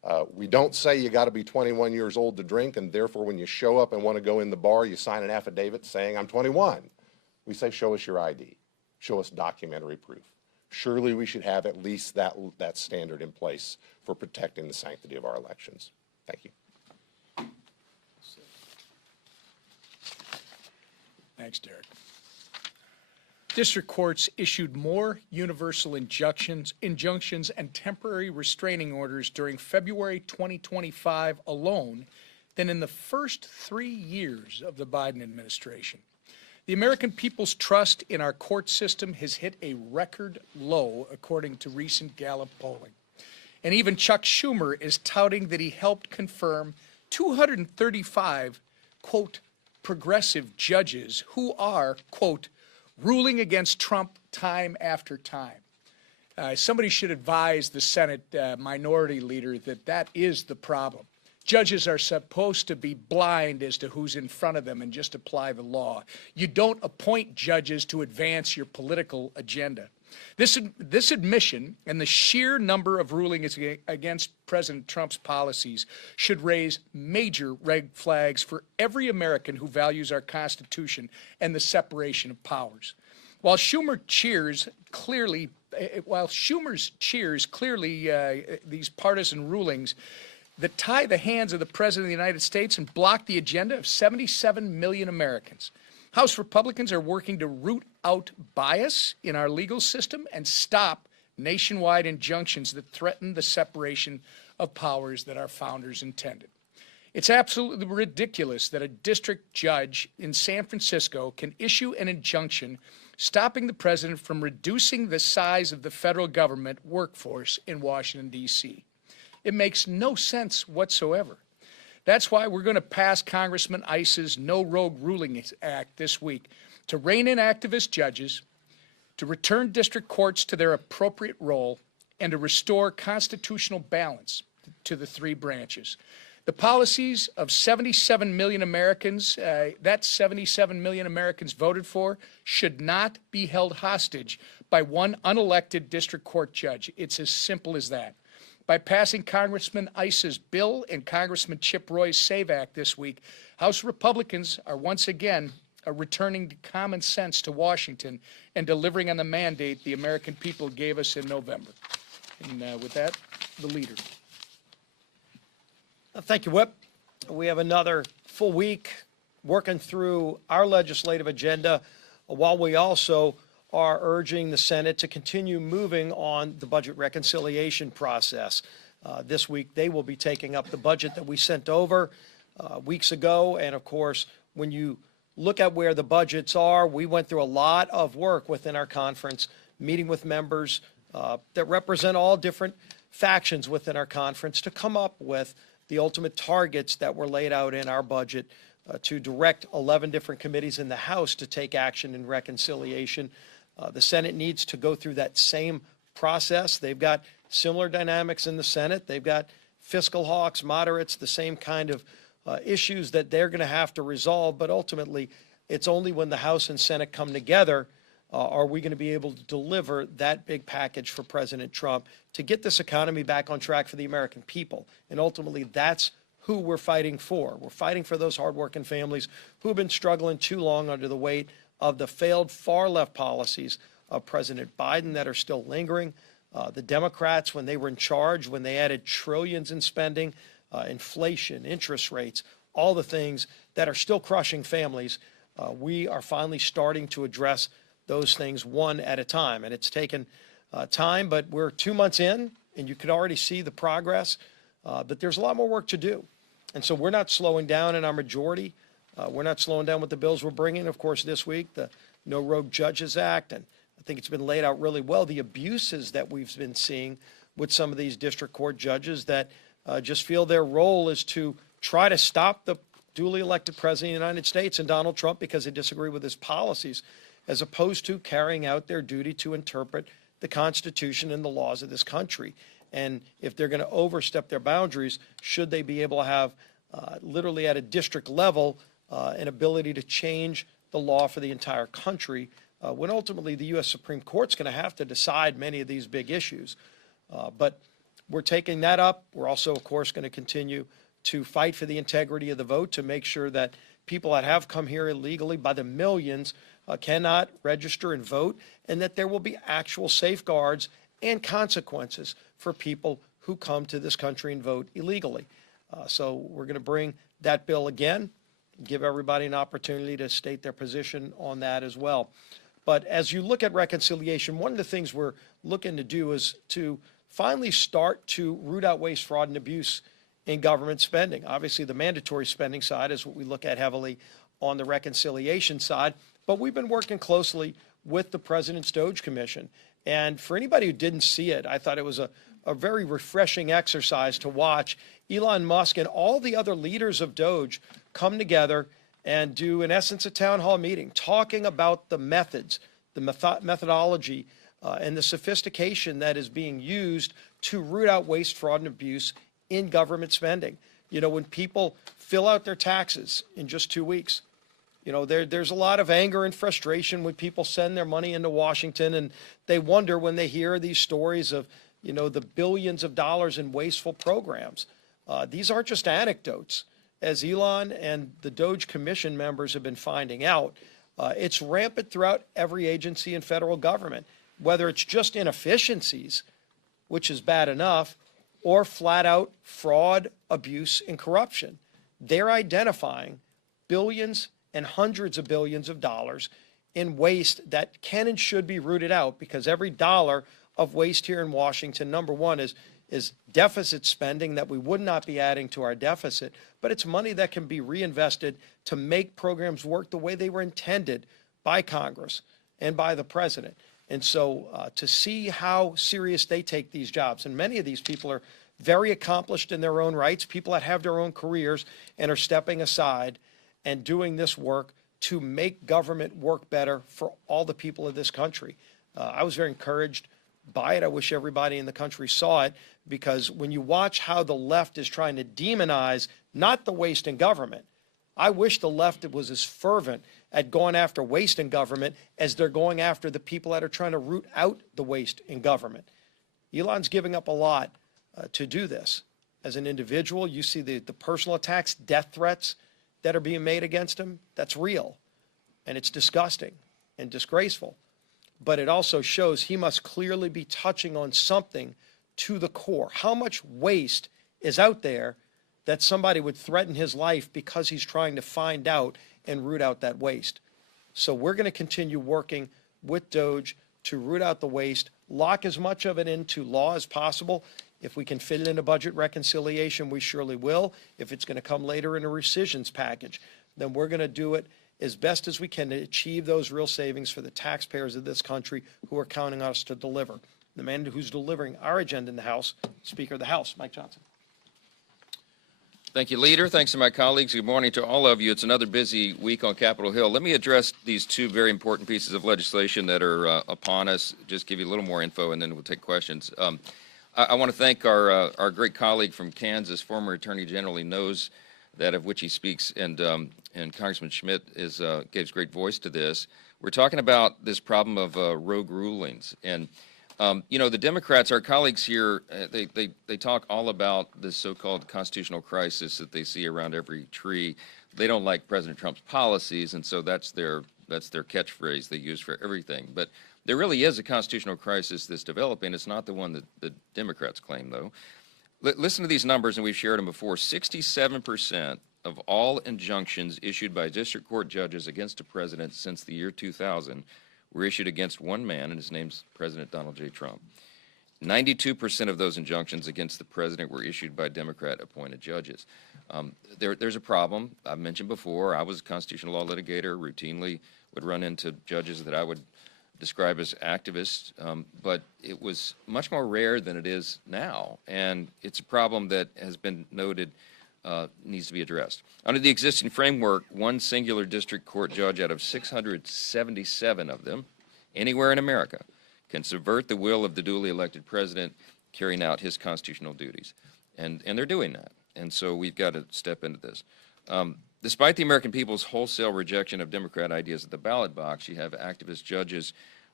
We don't say you got to be 21 years old to drink, and therefore when you show up and want to go in the bar, you sign an affidavit saying I'm 21. We say show us your ID, show us documentary proof. Surely we should have at least that standard in place for protecting the sanctity of our elections. Thank you. Thanks, Derek. District courts issued more universal injunctions and temporary restraining orders during February 2025 alone than in the first 3 years of the Biden administration. The American people's trust in our court system has hit a record low, according to recent Gallup polling. And even Chuck Schumer is touting that he helped confirm 235, quote, progressive judges who are, quote, ruling against Trump time after time. Somebody should advise the Senate minority leader that that is the problem. Judges are supposed to be blind as to who's in front of them and just apply the law. You don't appoint judges to advance your political agenda. This admission and the sheer number of rulings against President Trump's policies should raise major red flags for every American who values our Constitution and the separation of powers. While Schumer's cheers clearly these partisan rulings that tie the hands of the President of the United States and block the agenda of 77 million Americans. House Republicans are working to root out bias in our legal system and stop nationwide injunctions that threaten the separation of powers that our founders intended. It's absolutely ridiculous that a district judge in San Francisco can issue an injunction stopping the president from reducing the size of the federal government workforce in Washington, D.C. It makes no sense whatsoever. That's why we're going to pass Congressman Iss's No Rogue Ruling Act this week to rein in activist judges, to return district courts to their appropriate role, and to restore constitutional balance to the three branches. The policies of 77 million Americans, that 77 million Americans voted for, should not be held hostage by one unelected district court judge. It's as simple as that. By passing Congressman Iss's bill and Congressman Chip Roy's SAVE Act this week, House Republicans are once again returning to common sense to Washington and delivering on the mandate the American people gave us in November. And with that, the leader. Thank you, Whip. We have another full week working through our legislative agenda while we also are urging the Senate to continue moving on the budget reconciliation process. This week, they will be taking up the budget that we sent over weeks ago. And of course, when you look at where the budgets are, we went through a lot of work within our conference, meeting with members that represent all different factions within our conference to come up with the ultimate targets that were laid out in our budget to direct 11 different committees in the House to take action in reconciliation. The Senate needs to go through that same process. They've got similar dynamics in the Senate. They've got fiscal hawks, moderates, the same kind of issues that they're going to have to resolve. But ultimately, it's only when the House and Senate come together are we going to be able to deliver that big package for President Trump to get this economy back on track for the American people. And ultimately, that's who we're fighting for. We're fighting for those hardworking families who have been struggling too long under the weight of the failed far-left policies of President Biden that are still lingering. The Democrats, when they were in charge, when they added trillions in spending, inflation, interest rates, all the things that are still crushing families, we are finally starting to address those things one at a time. And it's taken time, but we're 2 months in, and you can already see the progress. But there's a lot more work to do. And so we're not slowing down in our majority. We're not slowing down with the bills we're bringing. Of course, this week, the No Rogue Judges Act, and I think it's been laid out really well, the abuses that we've been seeing with some of these district court judges that just feel their role is to try to stop the duly elected president of the United States and Donald Trump because they disagree with his policies, as opposed to carrying out their duty to interpret the Constitution and the laws of this country. And if they're going to overstep their boundaries, should they be able to have literally at a district level an ability to change the law for the entire country, when ultimately the U.S. Supreme Court's going to have to decide many of these big issues. But we're taking that up. We're also, of course, going to continue to fight for the integrity of the vote to make sure that people that have come here illegally by the millions cannot register and vote, and that there will be actual safeguards and consequences for people who come to this country and vote illegally. So we're going to bring that bill again, give everybody an opportunity to state their position on that as well. But as you look at reconciliation, one of the things we're looking to do is to finally start to root out waste, fraud, and abuse in government spending. Obviously, the mandatory spending side is what we look at heavily on the reconciliation side, but we've been working closely with the President's Doge Commission. And for anybody who didn't see it, I thought it was a very refreshing exercise to watch Elon Musk and all the other leaders of Doge come together and do, in essence, a town hall meeting, talking about the methods, the methodology, and the sophistication that is being used to root out waste, fraud, and abuse in government spending. You know, when people fill out their taxes in just 2 weeks, you know, there's a lot of anger and frustration when people send their money into Washington, and they wonder when they hear these stories of, you know, the billions of dollars in wasteful programs. These aren't just anecdotes. As Elon and the Doge Commission members have been finding out, it's rampant throughout every agency in federal government, whether it's just inefficiencies, which is bad enough, or flat out fraud, abuse, and corruption. They're identifying billions and hundreds of billions of dollars in waste that can and should be rooted out, because every dollar of waste here in Washington, number one, is deficit spending that we would not be adding to our deficit, but it's money that can be reinvested to make programs work the way they were intended by Congress and by the president. And so to see how serious they take these jobs, and many of these people are very accomplished in their own rights, people that have their own careers and are stepping aside and doing this work to make government work better for all the people of this country. I was very encouraged by it. I wish everybody in the country saw it, because when you watch how the left is trying to demonize not the waste in government, I wish the left was as fervent at going after waste in government as they're going after the people that are trying to root out the waste in government. Elon's giving up a lot to do this. As an individual, you see the personal attacks, death threats that are being made against him. That's real, and it's disgusting and disgraceful. But it also shows he must clearly be touching on something to the core. How much waste is out there that somebody would threaten his life because he's trying to find out and root out that waste? So we're going to continue working with Doge to root out the waste, lock as much of it into law as possible. If we can fit it in a budget reconciliation, we surely will. If it's going to come later in a rescissions package, then we're going to do it as best as we can to achieve those real savings for the taxpayers of this country who are counting on us to deliver. The man who's delivering our agenda in the House, Speaker of the House, Mike Johnson. Thank you, Leader. Thanks to my colleagues. Good morning to all of you. It's another busy week on Capitol Hill. Let me address these two very important pieces of legislation that are upon us, just give you a little more info, and then we'll take questions. I want to thank our great colleague from Kansas, former Attorney General. He knows that of which he speaks, and Congressman Schmidt gives great voice to this. We're talking about this problem of rogue rulings, and you know, the Democrats, our colleagues here, they talk all about this so-called constitutional crisis that they see around every tree. They don't like President Trump's policies, and so that's their catchphrase they use for everything. But there really is a constitutional crisis that's developing. It's not the one that the Democrats claim, though. Listen to these numbers, and we've shared them before. 67% of all injunctions issued by district court judges against a president since the year 2000 were issued against one man, and his name's President Donald J. Trump. 92% of those injunctions against the president were issued by Democrat-appointed judges. There's a problem. I've mentioned before, I was a constitutional law litigator, routinely would run into judges that I would describe as activists, but it was much more rare than it is now, and it's a problem that has been noted needs to be addressed. Under the existing framework, one singular district court judge out of 677 of them, anywhere in America, can subvert the will of the duly elected president carrying out his constitutional duties. And they're doing that. And so we've got to step into this. Despite the American people's wholesale rejection of Democrat ideas at the ballot box, you have activist judges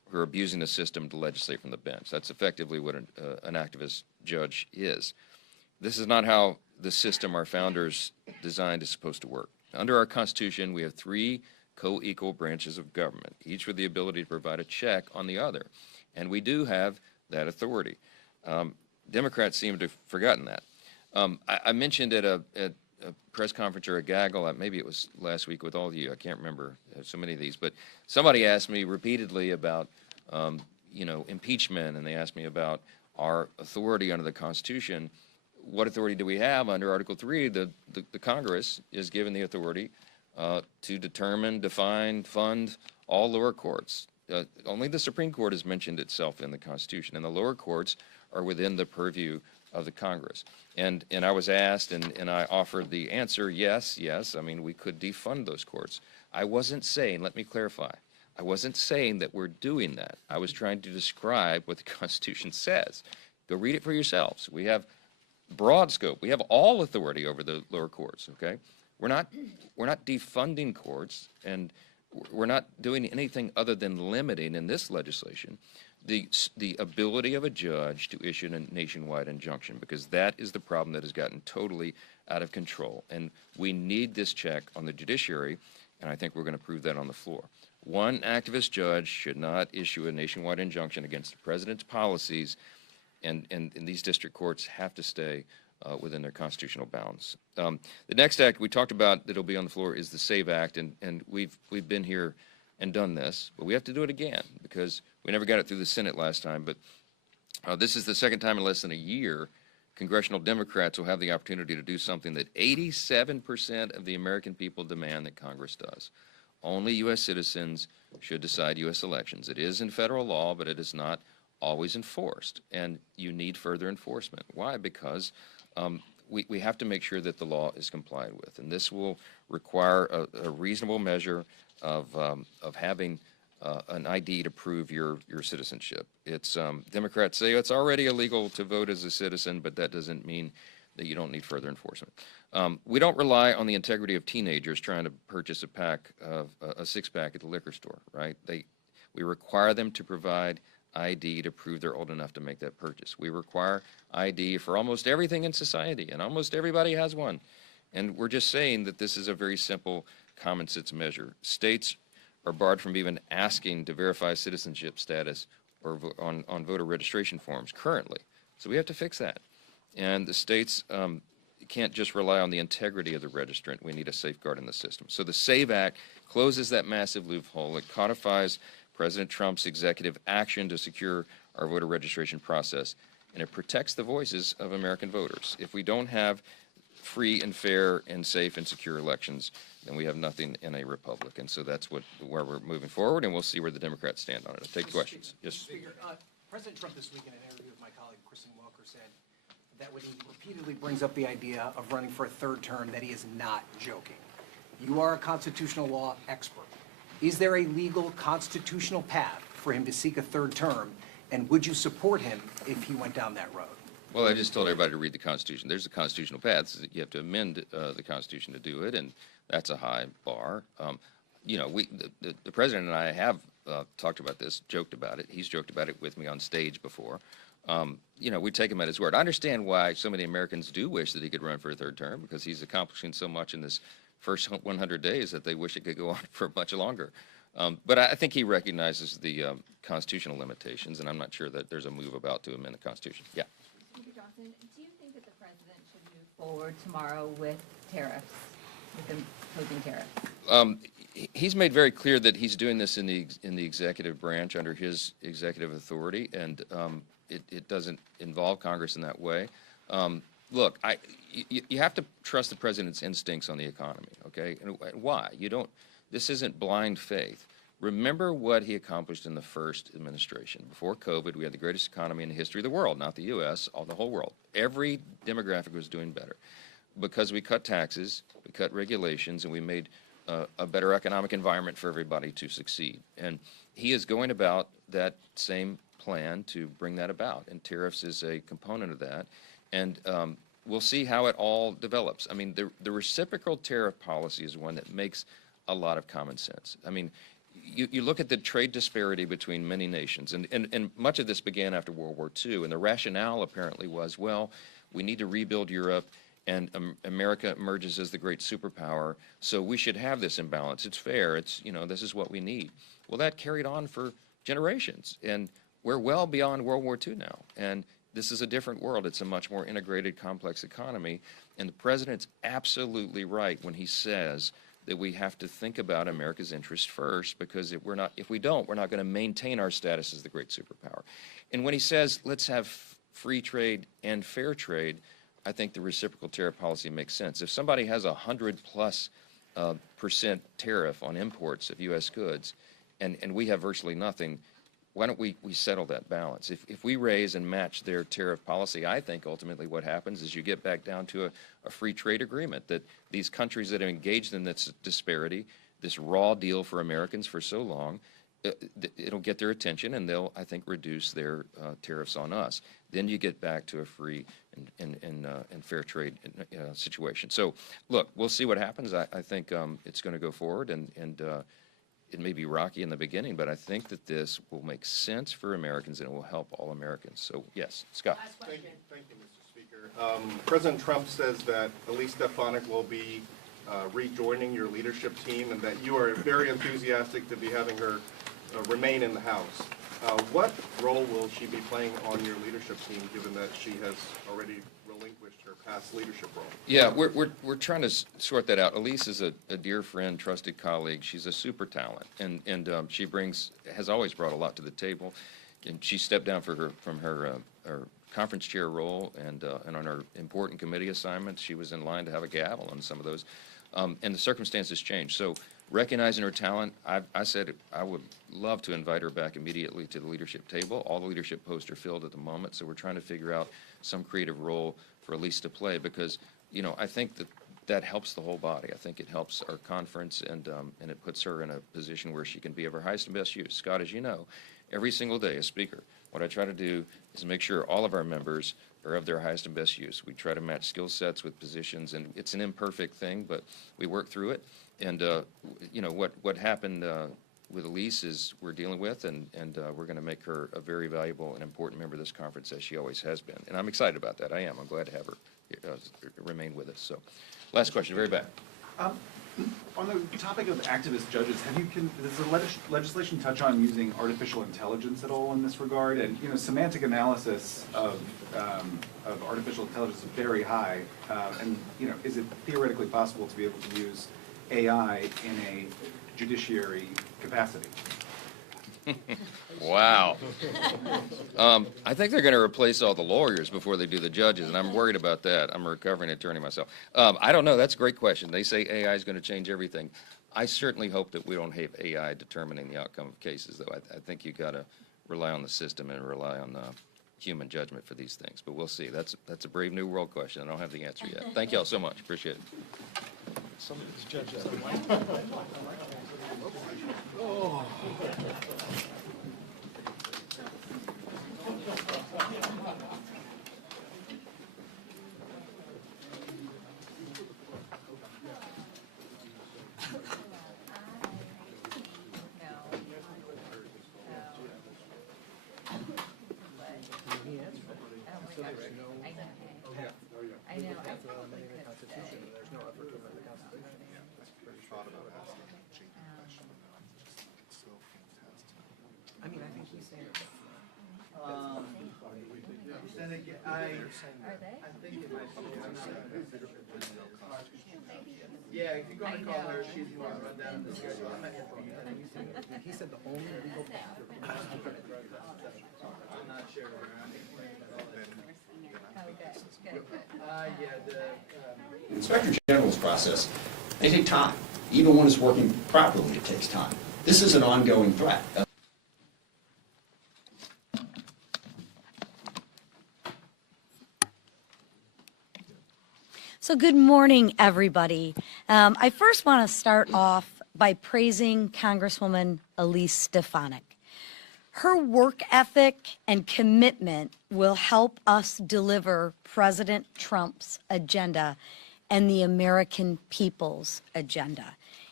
who are abusing the system to legislate from the bench. That's effectively what an activist judge is. This is not how the system our founders designed is supposed to work. Under our Constitution, we have 3 co-equal branches of government, each with the ability to provide a check on the other. And we do have that authority. Democrats seem to have forgotten that. I mentioned at a press conference or a gaggle, maybe it was last week with all of you, I can't remember, so many of these, but somebody asked me repeatedly about, impeachment, and they asked me about our authority under the Constitution. What authority do we have under Article 3? The Congress is given the authority to determine, define, fund all lower courts. Only the Supreme Court has mentioned itself in the Constitution, and the lower courts are within the purview of the Congress. And I was asked, and I offered the answer, yes. I mean, we could defund those courts. I wasn't saying, let me clarify, I wasn't saying that we're doing that. I was trying to describe what the Constitution says. Go read it for yourselves. We have broad scope. We have all authority over the lower courts, okay? We're not defunding courts, and we're not doing anything other than limiting in this legislation the ability of a judge to issue a nationwide injunction, because that is the problem that has gotten totally out of control. And we need this check on the judiciary, and I think we're going to prove that on the floor. One activist judge should not issue a nationwide injunction against the president's policies, and these district courts have to stay within their constitutional bounds. The next act we talked about that will be on the floor is the SAVE Act, and we've been here and done this, but we have to do it again because we never got it through the Senate last time. But this is the second time in less than a year congressional Democrats will have the opportunity to do something that 87% of the American people demand that Congress does. Only U.S. citizens should decide U.S. elections. It is in federal law, but it is not always enforced, and you need further enforcement. Why? Because we have to make sure that the law is complied with, and this will require a reasonable measure of having an ID to prove your citizenship. It's Democrats say it's already illegal to vote as a citizen, but that doesn't mean that you don't need further enforcement. We don't rely on the integrity of teenagers trying to purchase a six-pack at the liquor store, right? We require them to provide ID to prove they're old enough to make that purchase. We require ID for almost everything in society, and almost everybody has one. And we're just saying that this is a very simple common sense measure. States are barred from even asking to verify citizenship status or on voter registration forms currently. So we have to fix that. And the states can't just rely on the integrity of the registrant. We need a safeguard in the system. So the SAVE Act closes that massive loophole. It codifies President Trump's executive action to secure our voter registration process, and it protects the voices of American voters. If we don't have free and fair and safe and secure elections, then we have nothing in a republic. And so that's where we're moving forward, and we'll see where the Democrats stand on it. I'll take questions. Yes. Speaker, President Trump this week in an interview with my colleague Kristen Welker said that when he repeatedly brings up the idea of running for a third term, that he is not joking. You are a constitutional law expert. Is there a legal constitutional path for him to seek a third term, and would you support him if he went down that road? Well, I just told everybody to read the Constitution. There's a constitutional path. You have to amend the Constitution to do it, and that's a high bar. You know, the president and I have talked about this, joked about it. He's joked about it with me on stage before. You know, we take him at his word. I understand why so many Americans do wish that he could run for a third term, because he's accomplishing so much in this first 100 days that they wish it could go on for much longer. But I think he recognizes the constitutional limitations, and I'm not sure that there's a move about to amend the Constitution. Yeah. Speaker Johnson, do you think that the president should move forward tomorrow with tariffs, with imposing tariffs? He's made very clear that he's doing this in the executive branch under his executive authority, and it doesn't involve Congress in that way. Look, you have to trust the president's instincts on the economy, okay? And why? This isn't blind faith. Remember what he accomplished in the first administration. Before COVID, we had the greatest economy in the history of the world, not the U.S., the whole world. Every demographic was doing better because we cut taxes, we cut regulations, and we made a better economic environment for everybody to succeed. And he is going about that same plan to bring that about, and tariffs is a component of that. And we'll see how it all develops. I mean, the reciprocal tariff policy is one that makes a lot of common sense. I mean, you look at the trade disparity between many nations, and much of this began after World War II, and the rationale apparently was, well, we need to rebuild Europe, and America emerges as the great superpower, so we should have this imbalance. It's fair. It's, this is what we need. Well, that carried on for generations, and we're well beyond World War II now, and this is a different world. It's a much more integrated, complex economy, and the president's absolutely right when he says that we have to think about America's interest first, because if we don't, we're not going to maintain our status as the great superpower. And when he says, let's have free trade and fair trade, I think the reciprocal tariff policy makes sense. If somebody has 100+% tariff on imports of U.S. goods, and we have virtually nothing, why don't we settle that balance? If we raise and match their tariff policy, I think ultimately what happens is you get back down to a free trade agreement, that these countries that have engaged in this disparity, this raw deal for Americans for so long, it'll get their attention, and they'll, I think, reduce their tariffs on us. Then you get back to a free and fair trade situation. So, look, we'll see what happens. I think it's going to go forward, and it may be rocky in the beginning, but I think that this will make sense for Americans, and it will help all Americans. So, yes, Scott. Thank you, Mr. Speaker. President Trump says that Elise Stefanik will be rejoining your leadership team, and that you are very enthusiastic to be having her remain in the House. What role will she be playing on your leadership team, given that she has already relinquished her past leadership role? Yeah, we're trying to sort that out. Elise is a dear friend, trusted colleague. She's a super talent, and she has always brought a lot to the table. And she stepped down from her conference chair role, and on her important committee assignments, she was in line to have a gavel on some of those. And the circumstances changed. So recognizing her talent, I said I would love to invite her back immediately to the leadership table. All the leadership posts are filled at the moment, so we're trying to figure out some creative role for Elise to play, because, I think that helps the whole body. I think it helps our conference, and it puts her in a position where she can be of her highest and best use. Scott, as you know, every single day as Speaker, what I try to do is make sure all of our members are of their highest and best use. We try to match skill sets with positions, and it's an imperfect thing, but we work through it. And, what happened with Elise is we're dealing with, and we're going to make her a very valuable and important member of this conference, as she always has been. And I'm excited about that. I am. I'm glad to have her remain with us. So, last question, very back. On the topic of activist judges, does the legislation touch on using artificial intelligence at all in this regard? And semantic analysis of artificial intelligence is very high. And is it theoretically possible to be able to use AI in a judiciary capacity? Wow. I think they're going to replace all the lawyers before they do the judges, and I'm worried about that. I'm a recovering attorney myself. I don't know. That's a great question. They say AI is going to change everything. I certainly hope that we don't have AI determining the outcome of cases, though. I think you've got to rely on the system and rely on human judgment for these things. But we'll see. That's a brave new world question. I don't have the answer yet. Thank you all so much. Appreciate it. Some of these judges. I know, I probably could stay. I mean, I think he's saying it. Then again, Are they? I think it might be. Yeah, if you're gonna call her, she's the one to run down the schedule. I'm not here for you. He said the only legal. I'm not sure. Good. Yeah, the, Inspector General's process, they take time. Even when it's working properly, it takes time. This is an ongoing threat. So good morning, everybody. I first want to start off by praising Congresswoman Elise Stefanik. Her work ethic and commitment will help us deliver President Trump's agenda and the American people's agenda.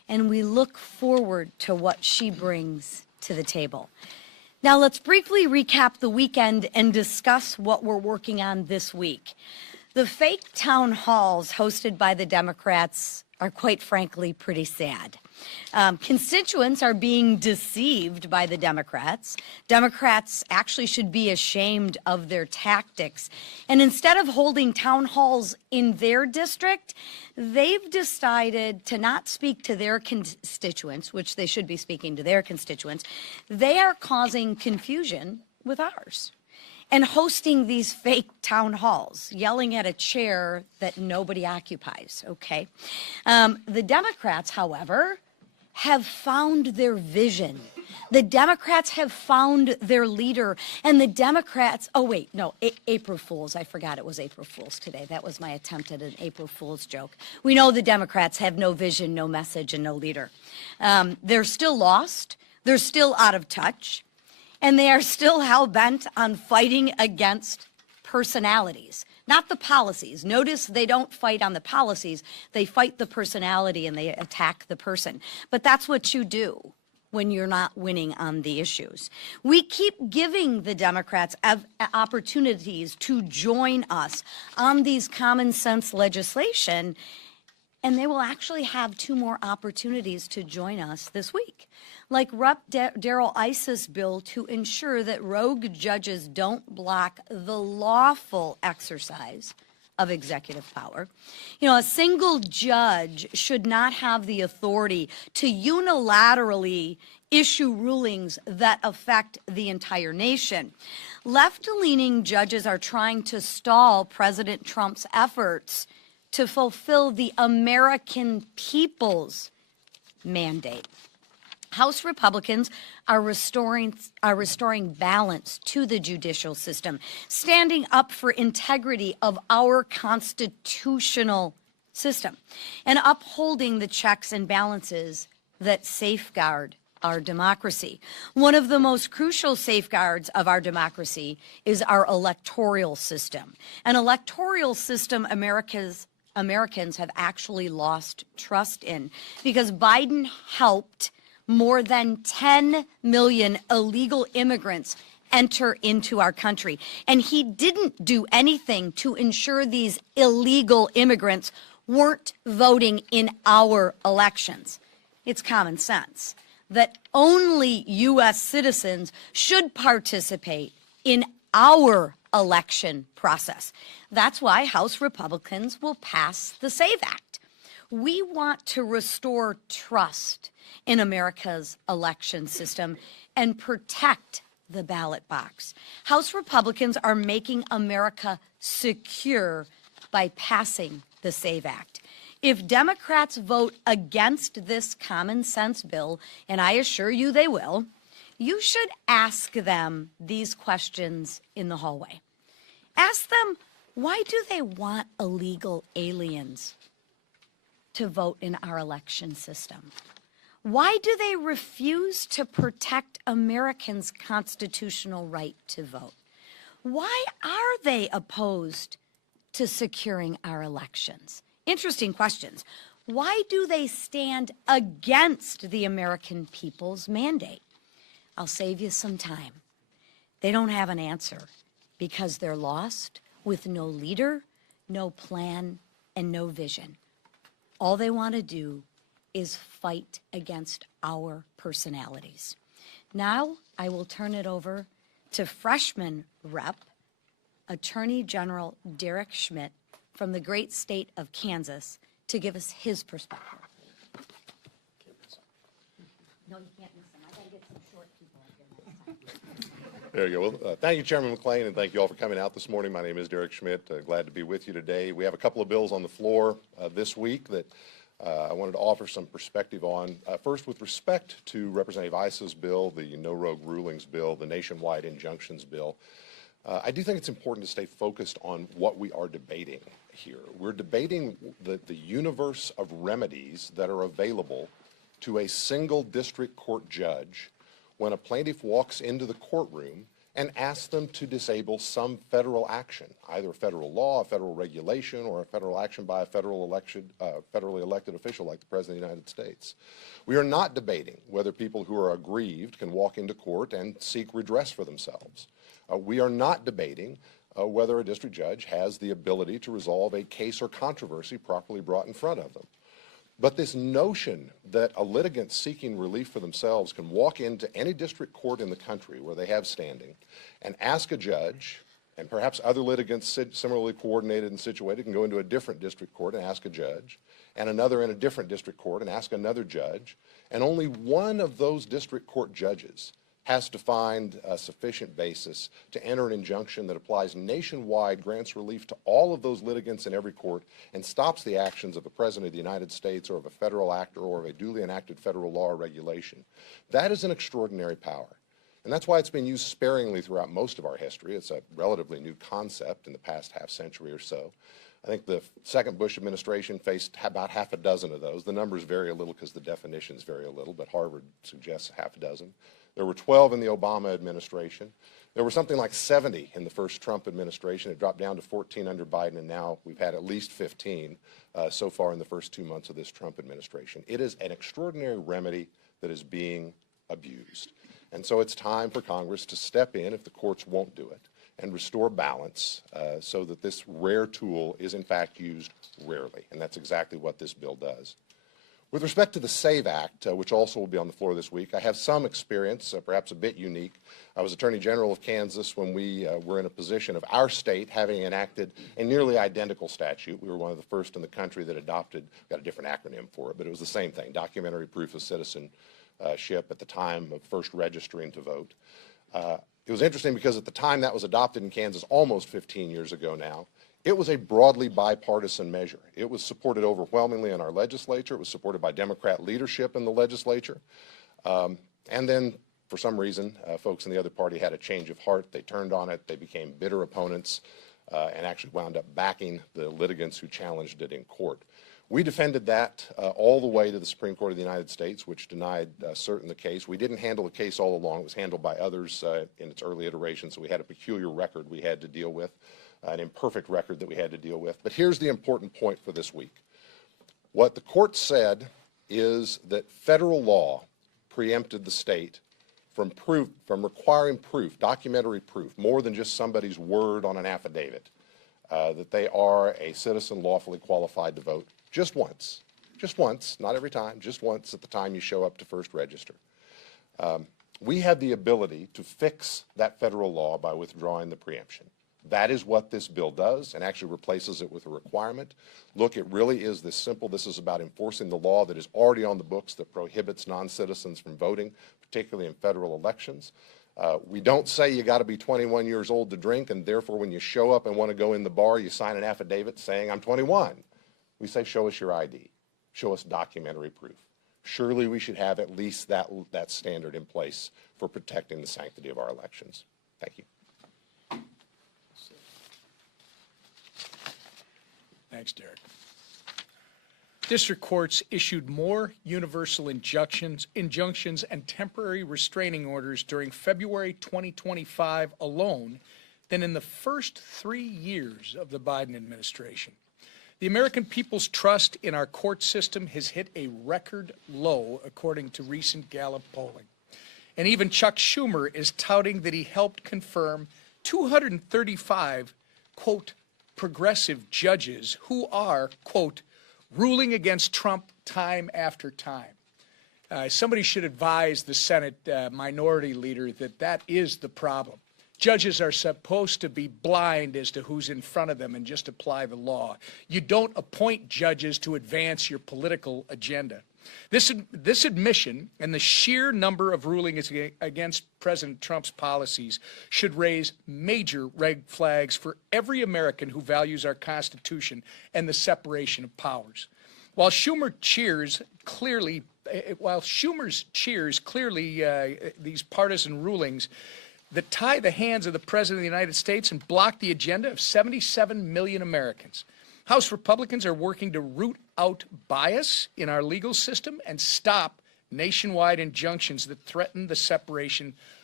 and we look forward to what she brings to the table. Now let's briefly recap the weekend and discuss what we're working on this week. The fake town halls hosted by the Democrats are quite frankly pretty sad. Constituents are being deceived by the Democrats. Democrats actually should be ashamed of their tactics. And instead of holding town halls in their district, they've decided to not speak to their constituents, which they should be speaking to their constituents. They are causing confusion with ours and hosting these fake town halls, yelling at a chair that nobody occupies, okay? The Democrats, however, have found their vision. The Democrats have found their leader, and the Democrats, oh wait, no, April Fools, I forgot it was April Fools today. That was my attempt at an April Fools joke. We know the Democrats have no vision, no message, and no leader. They're still lost, they're still out of touch, and they are still hell-bent on fighting against personalities, not the policies. Notice they don't fight on the policies, they fight the personality and they attack the person. But that's what you do when you're not winning on the issues. We keep giving the Democrats opportunities to join us on these common sense legislation, and they will actually have 2 more opportunities to join us this week. Like Rep. Darrell Issa's bill to ensure that rogue judges don't block the lawful exercise of executive power. You know, a single judge should not have the authority to unilaterally issue rulings that affect the entire nation. Left-leaning judges are trying to stall President Trump's efforts to fulfill the American people's mandate. House Republicans are restoring balance to the judicial system, standing up for integrity of our constitutional system, and upholding the checks and balances that safeguard our democracy. One of the most crucial safeguards of our democracy is our electoral system. An electoral system Americans have actually lost trust in because Biden helped more than 10 million illegal immigrants enter into our country. And he didn't do anything to ensure these illegal immigrants weren't voting in our elections. It's common sense that only U.S. citizens should participate in our election process. That's why House Republicans will pass the SAVE Act. We want to restore trust in America's election system and protect the ballot box. House Republicans are making America secure by passing the SAVE Act. If Democrats vote against this common sense bill, and I assure you they will, you should ask them these questions in the hallway. Ask them, why do they want illegal aliens to vote in our election system? Why do they refuse to protect Americans' constitutional right to vote? Why are they opposed to securing our elections? Interesting questions. Why do they stand against the American people's mandate? I'll save you some time. They don't have an answer because they're lost with no leader, no plan, and no vision. All they want to do is fight against our personalities. Now I will turn it over to freshman rep, Attorney General Derek Schmidt from the great state of Kansas to give us his perspective. No, you can't miss him. I gotta get some short people up here next time. There you go. Well, thank you, Chairman McClain, and thank you all for coming out this morning. My name is Derek Schmidt. Glad to be with you today. We have a couple of bills on the floor this week that I wanted to offer some perspective on. First, with respect to Representative Issa's bill, the No Rogue Rulings bill, the Nationwide Injunctions bill, I do think it's important to stay focused on what we are debating here. We're debating the universe of remedies that are available to a single district court judge when a plaintiff walks into the courtroom and ask them to disable some federal action, either a federal law, a federal regulation, or a federal action by a federally elected official like the President of the United States. We are not debating whether people who are aggrieved can walk into court and seek redress for themselves. We are not debating whether a district judge has the ability to resolve a case or controversy properly brought in front of them. But this notion that a litigant seeking relief for themselves can walk into any district court in the country where they have standing and ask a judge, and perhaps other litigants similarly coordinated and situated can go into a different district court and ask a judge, and another in a different district court and ask another judge, and only one of those district court judges has to find a sufficient basis to enter an injunction that applies nationwide, grants relief to all of those litigants in every court, and stops the actions of the President of the United States or of a federal actor or of a duly enacted federal law or regulation. That is an extraordinary power. And that's why it's been used sparingly throughout most of our history. It's a relatively new concept in the past half century or so. I think the second Bush administration faced about half a dozen of those. The numbers vary a little because the definitions vary a little, but Harvard suggests half a dozen. There were 12 in the Obama administration. There were something like 70 in the first Trump administration. It dropped down to 14 under Biden, and now we've had at least 15 so far in the first 2 months of this Trump administration. It is an extraordinary remedy that is being abused. And so it's time for Congress to step in if the courts won't do it and restore balance so that this rare tool is in fact used rarely. And that's exactly what this bill does. With respect to the SAVE Act, which also will be on the floor this week, I have some experience, perhaps a bit unique. I was Attorney General of Kansas when we were in a position of our state having enacted a nearly identical statute. We were one of the first in the country that adopted, got a different acronym for it, but it was the same thing, documentary proof of citizenship at the time of first registering to vote. It was interesting because at the time that was adopted in Kansas almost 15 years ago now, it was a broadly bipartisan measure. It was supported overwhelmingly in our legislature. It was supported by Democrat leadership in the legislature. And then, for some reason, folks in the other party had a change of heart. They turned on it. They became bitter opponents and actually wound up backing the litigants who challenged it in court. We defended that all the way to the Supreme Court of the United States, which denied cert in the case. We didn't handle the case all along. It was handled by others in its early iterations, so we had a peculiar record we had to deal with. An imperfect record that we had to deal with. But here's the important point for this week. What the court said is that federal law preempted the state from requiring proof, documentary proof, more than just somebody's word on an affidavit, that they are a citizen lawfully qualified to vote just once, not every time, just once at the time you show up to first register. We have the ability to fix that federal law by withdrawing the preemption. That is what this bill does, and actually replaces it with a requirement. Look, it really is this simple. This is about enforcing the law that is already on the books that prohibits non-citizens from voting, particularly in federal elections. We don't say you got to be 21 years old to drink, and therefore when you show up and want to go in the bar, you sign an affidavit saying, I'm 21. We say, show us your ID. Show us documentary proof. Surely we should have at least that standard in place for protecting the sanctity of our elections. Thank you. Thanks, Derek. District courts issued more universal injunctions and temporary restraining orders during February 2025 alone than in the first 3 years of the Biden administration. The American people's trust in our court system has hit a record low, according to recent Gallup polling. And even Chuck Schumer is touting that he helped confirm 235, quote, progressive judges who are, quote, ruling against Trump time after time. Somebody should advise the Senate minority leader that that is the problem. Judges are supposed to be blind as to who's in front of them and just apply the law. You don't appoint judges to advance your political agenda. This admission and the sheer number of rulings against President Trump's policies should raise major red flags for every American who values our Constitution and the separation of powers. While Schumer's cheers clearly these partisan rulings that tie the hands of the President of the United States and block the agenda of 77 million Americans. House Republicans are working to root out bias in our legal system and stop nationwide injunctions that threaten the separation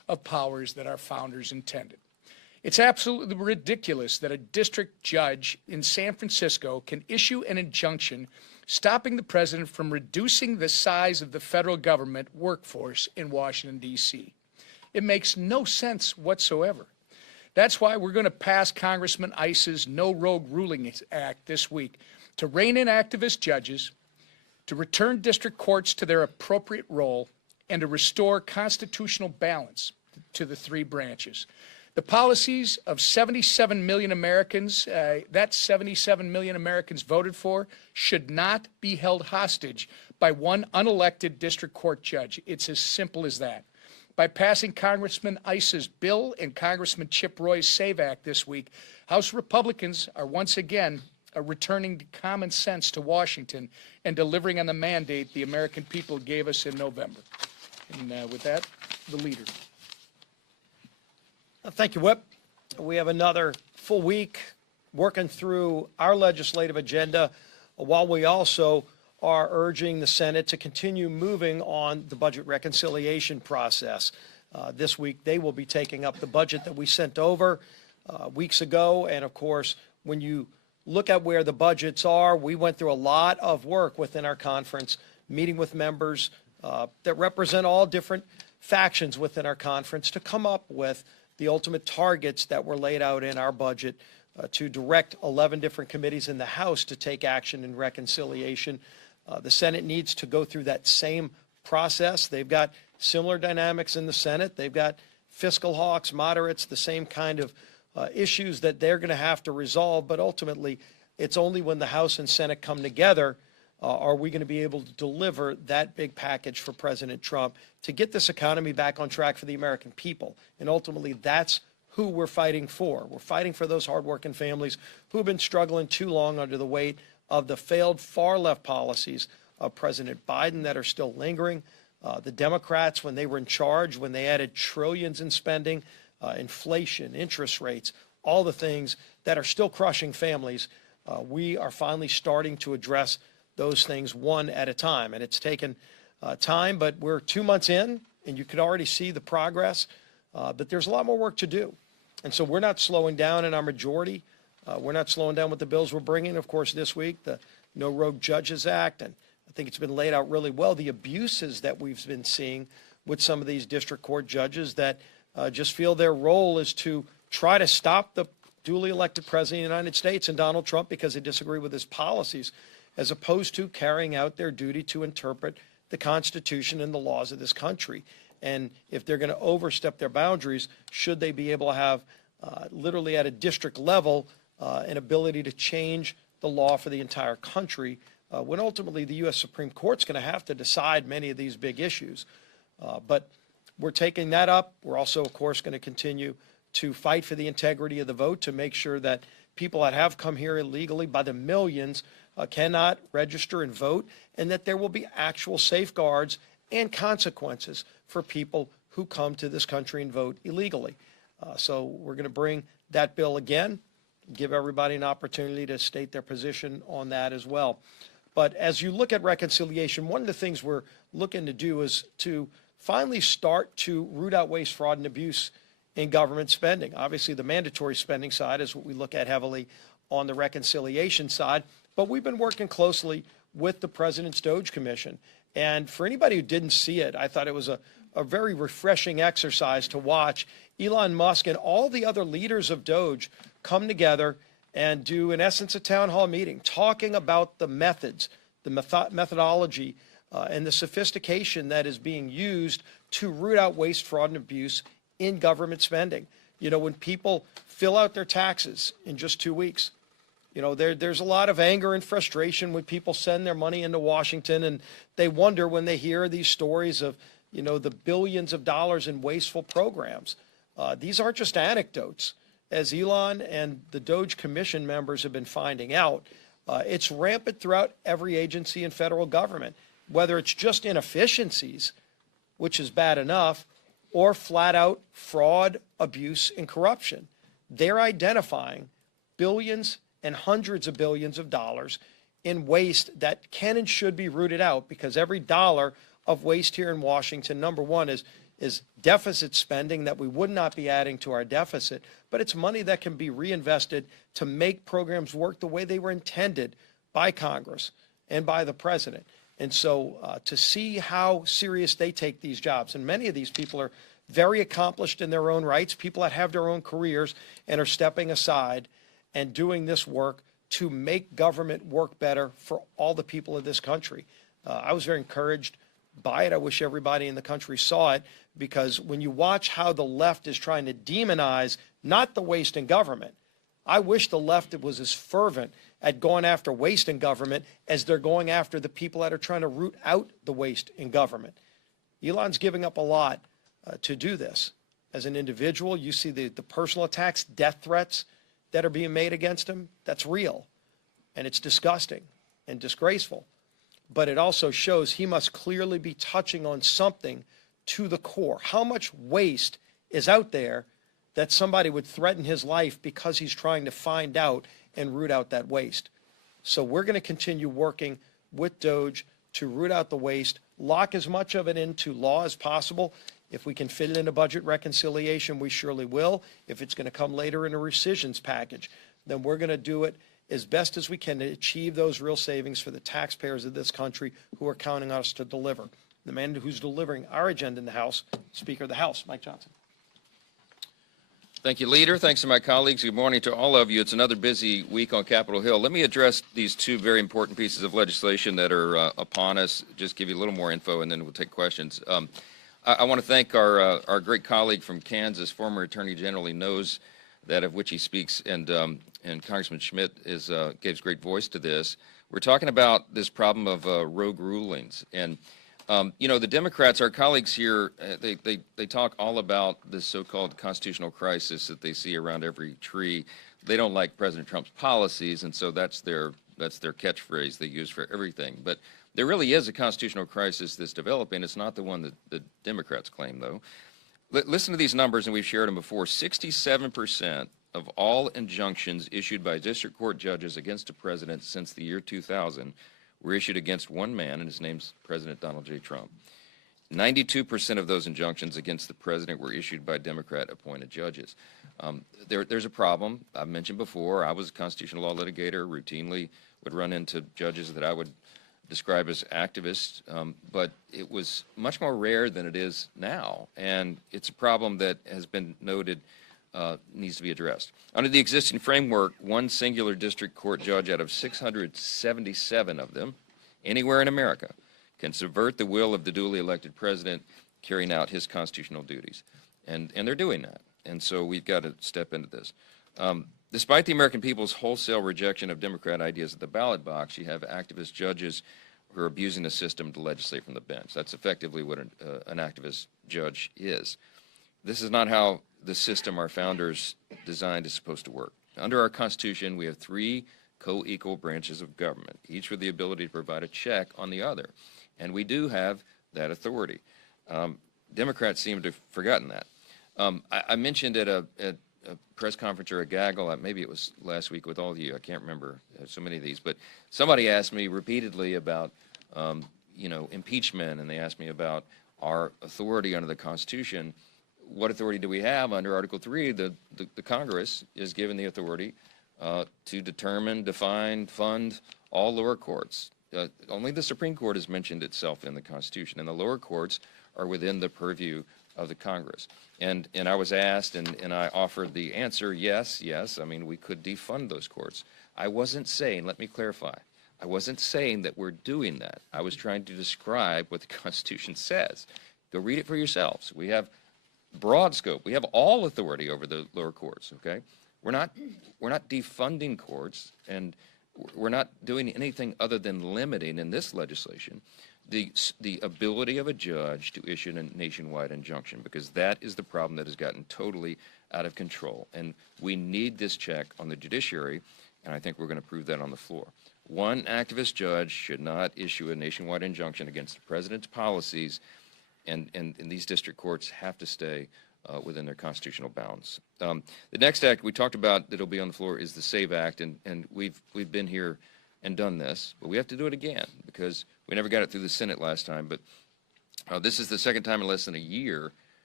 of powers that our founders intended. It's absolutely ridiculous that a district judge in San Francisco can issue an injunction stopping the president from reducing the size of the federal government workforce in Washington, D.C. It makes no sense whatsoever. That's why we're going to pass Congressman Ice's No Rogue Rulings Act this week to rein in activist judges, to return district courts to their appropriate role, and to restore constitutional balance to the three branches. The policies of 77 million Americans, that 77 million Americans voted for, should not be held hostage by one unelected district court judge. It's as simple as that. By passing Congressman Ice's bill and Congressman Chip Roy's SAVE Act this week, House Republicans are once again returning to common sense to Washington and delivering on the mandate the American people gave us in November. And with that, the leader. Thank you, Whip. We have another full week working through our legislative agenda while we also are urging the Senate to continue moving on the budget reconciliation process. This week, they will be taking up the budget that we sent over weeks ago. And of course, when you look at where the budgets are, we went through a lot of work within our conference, meeting with members that represent all different factions within our conference to come up with the ultimate targets that were laid out in our budget to direct 11 different committees in the House to take action in reconciliation. The Senate needs to go through that same process. They've got similar dynamics in the Senate. They've got fiscal hawks, moderates, the same kind of issues that they're going to have to resolve. But ultimately, it's only when the House and Senate come together are we going to be able to deliver that big package for President Trump to get this economy back on track for the American people. And ultimately, that's who we're fighting for. We're fighting for those hardworking families who have been struggling too long under the weight of the failed far-left policies of President Biden that are still lingering. The Democrats, when they were in charge, when they added trillions in spending, inflation, interest rates, all the things that are still crushing families, we are finally starting to address those things one at a time. And it's taken time, but we're 2 months in, and you can already see the progress. But there's a lot more work to do. And so we're not slowing down in our majority. We're not slowing down with the bills we're bringing. Of course, this week, the No Rogue Judges Act, and I think it's been laid out really well, the abuses that we've been seeing with some of these district court judges that just feel their role is to try to stop the duly elected president of the United States and Donald Trump because they disagree with his policies, as opposed to carrying out their duty to interpret the Constitution and the laws of this country. And if they're going to overstep their boundaries, should they be able to have, literally at a district level, an ability to change the law for the entire country, when ultimately the U.S. Supreme Court's going to have to decide many of these big issues. But we're taking that up. We're also, of course, going to continue to fight for the integrity of the vote to make sure that people that have come here illegally by the millions cannot register and vote, and that there will be actual safeguards and consequences for people who come to this country and vote illegally. So we're going to bring that bill again, give everybody an opportunity to state their position on that as well. But as you look at reconciliation, one of the things we're looking to do is to finally start to root out waste, fraud, and abuse in government spending. Obviously, the mandatory spending side is what we look at heavily on the reconciliation side. But we've been working closely with the President's Doge Commission. And for anybody who didn't see it, I thought it was a very refreshing exercise to watch Elon Musk and all the other leaders of Doge come together and do, in essence, a town hall meeting, talking about the methods, the methodology, and the sophistication that is being used to root out waste, fraud, and abuse in government spending. You know, when people fill out their taxes in just 2 weeks, you know, there's a lot of anger and frustration when people send their money into Washington, and they wonder when they hear these stories of, you know, the billions of dollars in wasteful programs. These aren't just anecdotes. As Elon and the Doge Commission members have been finding out, it's rampant throughout every agency in federal government, whether it's just inefficiencies, which is bad enough, or flat out fraud, abuse, and corruption. They're identifying billions and hundreds of billions of dollars in waste that can and should be rooted out, because every dollar of waste here in Washington, number one, is is deficit spending that we would not be adding to our deficit, but it's money that can be reinvested to make programs work the way they were intended by Congress and by the president. And so to see how serious they take these jobs, and many of these people are very accomplished in their own rights, people that have their own careers and are stepping aside and doing this work to make government work better for all the people of this country. I was very encouraged by it. I wish everybody in the country saw it, because when you watch how the left is trying to demonize not the waste in government, I wish the left was as fervent at going after waste in government as they're going after the people that are trying to root out the waste in government. Elon's giving up a lot to do this. As an individual, you see the personal attacks, death threats that are being made against him. That's real, and it's disgusting and disgraceful. But it also shows he must clearly be touching on something to the core. How much waste is out there that somebody would threaten his life because he's trying to find out and root out that waste? So we're going to continue working with DOJ to root out the waste, lock as much of it into law as possible. If we can fit it in a budget reconciliation, we surely will. If it's going to come later in a rescissions package, then we're going to do it as best as we can to achieve those real savings for the taxpayers of this country who are counting on us to deliver. The man who's delivering our agenda in the House, Speaker of the House, Mike Johnson. Thank you, Leader. Thanks to my colleagues. Good morning to all of you. It's another busy week on Capitol Hill. Let me address these two very important pieces of legislation that are upon us, just give you a little more info, and then we'll take questions. I want to thank our great colleague from Kansas, former Attorney General. He knows that of which he speaks, and Congressman Schmidt gives great voice to this. We're talking about this problem of rogue rulings. And you know, the Democrats, our colleagues here, they talk all about this so-called constitutional crisis that they see around every tree. They don't like President Trump's policies, and so that's their catchphrase they use for everything. But there really is a constitutional crisis that's developing. It's not the one that the Democrats claim, though. Listen to these numbers, and we've shared them before. 67% of all injunctions issued by district court judges against a president since the year 2000 were issued against one man, and his name's President Donald J. Trump. 92% of those injunctions against the president were issued by Democrat-appointed judges. There's a problem. I've mentioned before, I was a constitutional law litigator, routinely would run into judges that I would describe as activists, but it was much more rare than it is now, and it's a problem that has been noted needs to be addressed. Under the existing framework, one singular district court judge out of 677 of them, anywhere in America, can subvert the will of the duly elected president carrying out his constitutional duties. And they're doing that. And so we've got to step into this. Despite the American people's wholesale rejection of Democrat ideas at the ballot box, you have activist judges who are abusing the system to legislate from the bench. That's effectively what an activist judge is. This is not how the system our founders designed is supposed to work. Under our Constitution, we have three co-equal branches of government, each with the ability to provide a check on the other. And we do have that authority. Democrats seem to have forgotten that. I mentioned at a press conference or a gaggle, maybe it was last week with all of you, I can't remember, so many of these, but somebody asked me repeatedly about, you know, impeachment, and they asked me about our authority under the Constitution. What authority do we have under Article 3? The Congress is given the authority to determine, define, fund all lower courts. Only the Supreme Court has mentioned itself in the Constitution, and the lower courts are within the purview of the Congress. And I was asked, and I offered the answer, yes. I mean, we could defund those courts. I wasn't saying, let me clarify, I wasn't saying that we're doing that. I was trying to describe what the Constitution says. Go read it for yourselves. We have broad scope. We have all authority over the lower courts, okay? We're not defunding courts, and we're not doing anything other than limiting in this legislation the ability of a judge to issue a nationwide injunction, because that is the problem that has gotten totally out of control. And we need this check on the judiciary, and I think we're going to prove that on the floor. One activist judge should not issue a nationwide injunction against the president's policies, and these district courts have to stay within their constitutional bounds. The next act we talked about that'll be on the floor is the SAVE Act, and we've been here and done this, but we have to do it again because we never got it through the Senate last time. But this is the second time in less than a year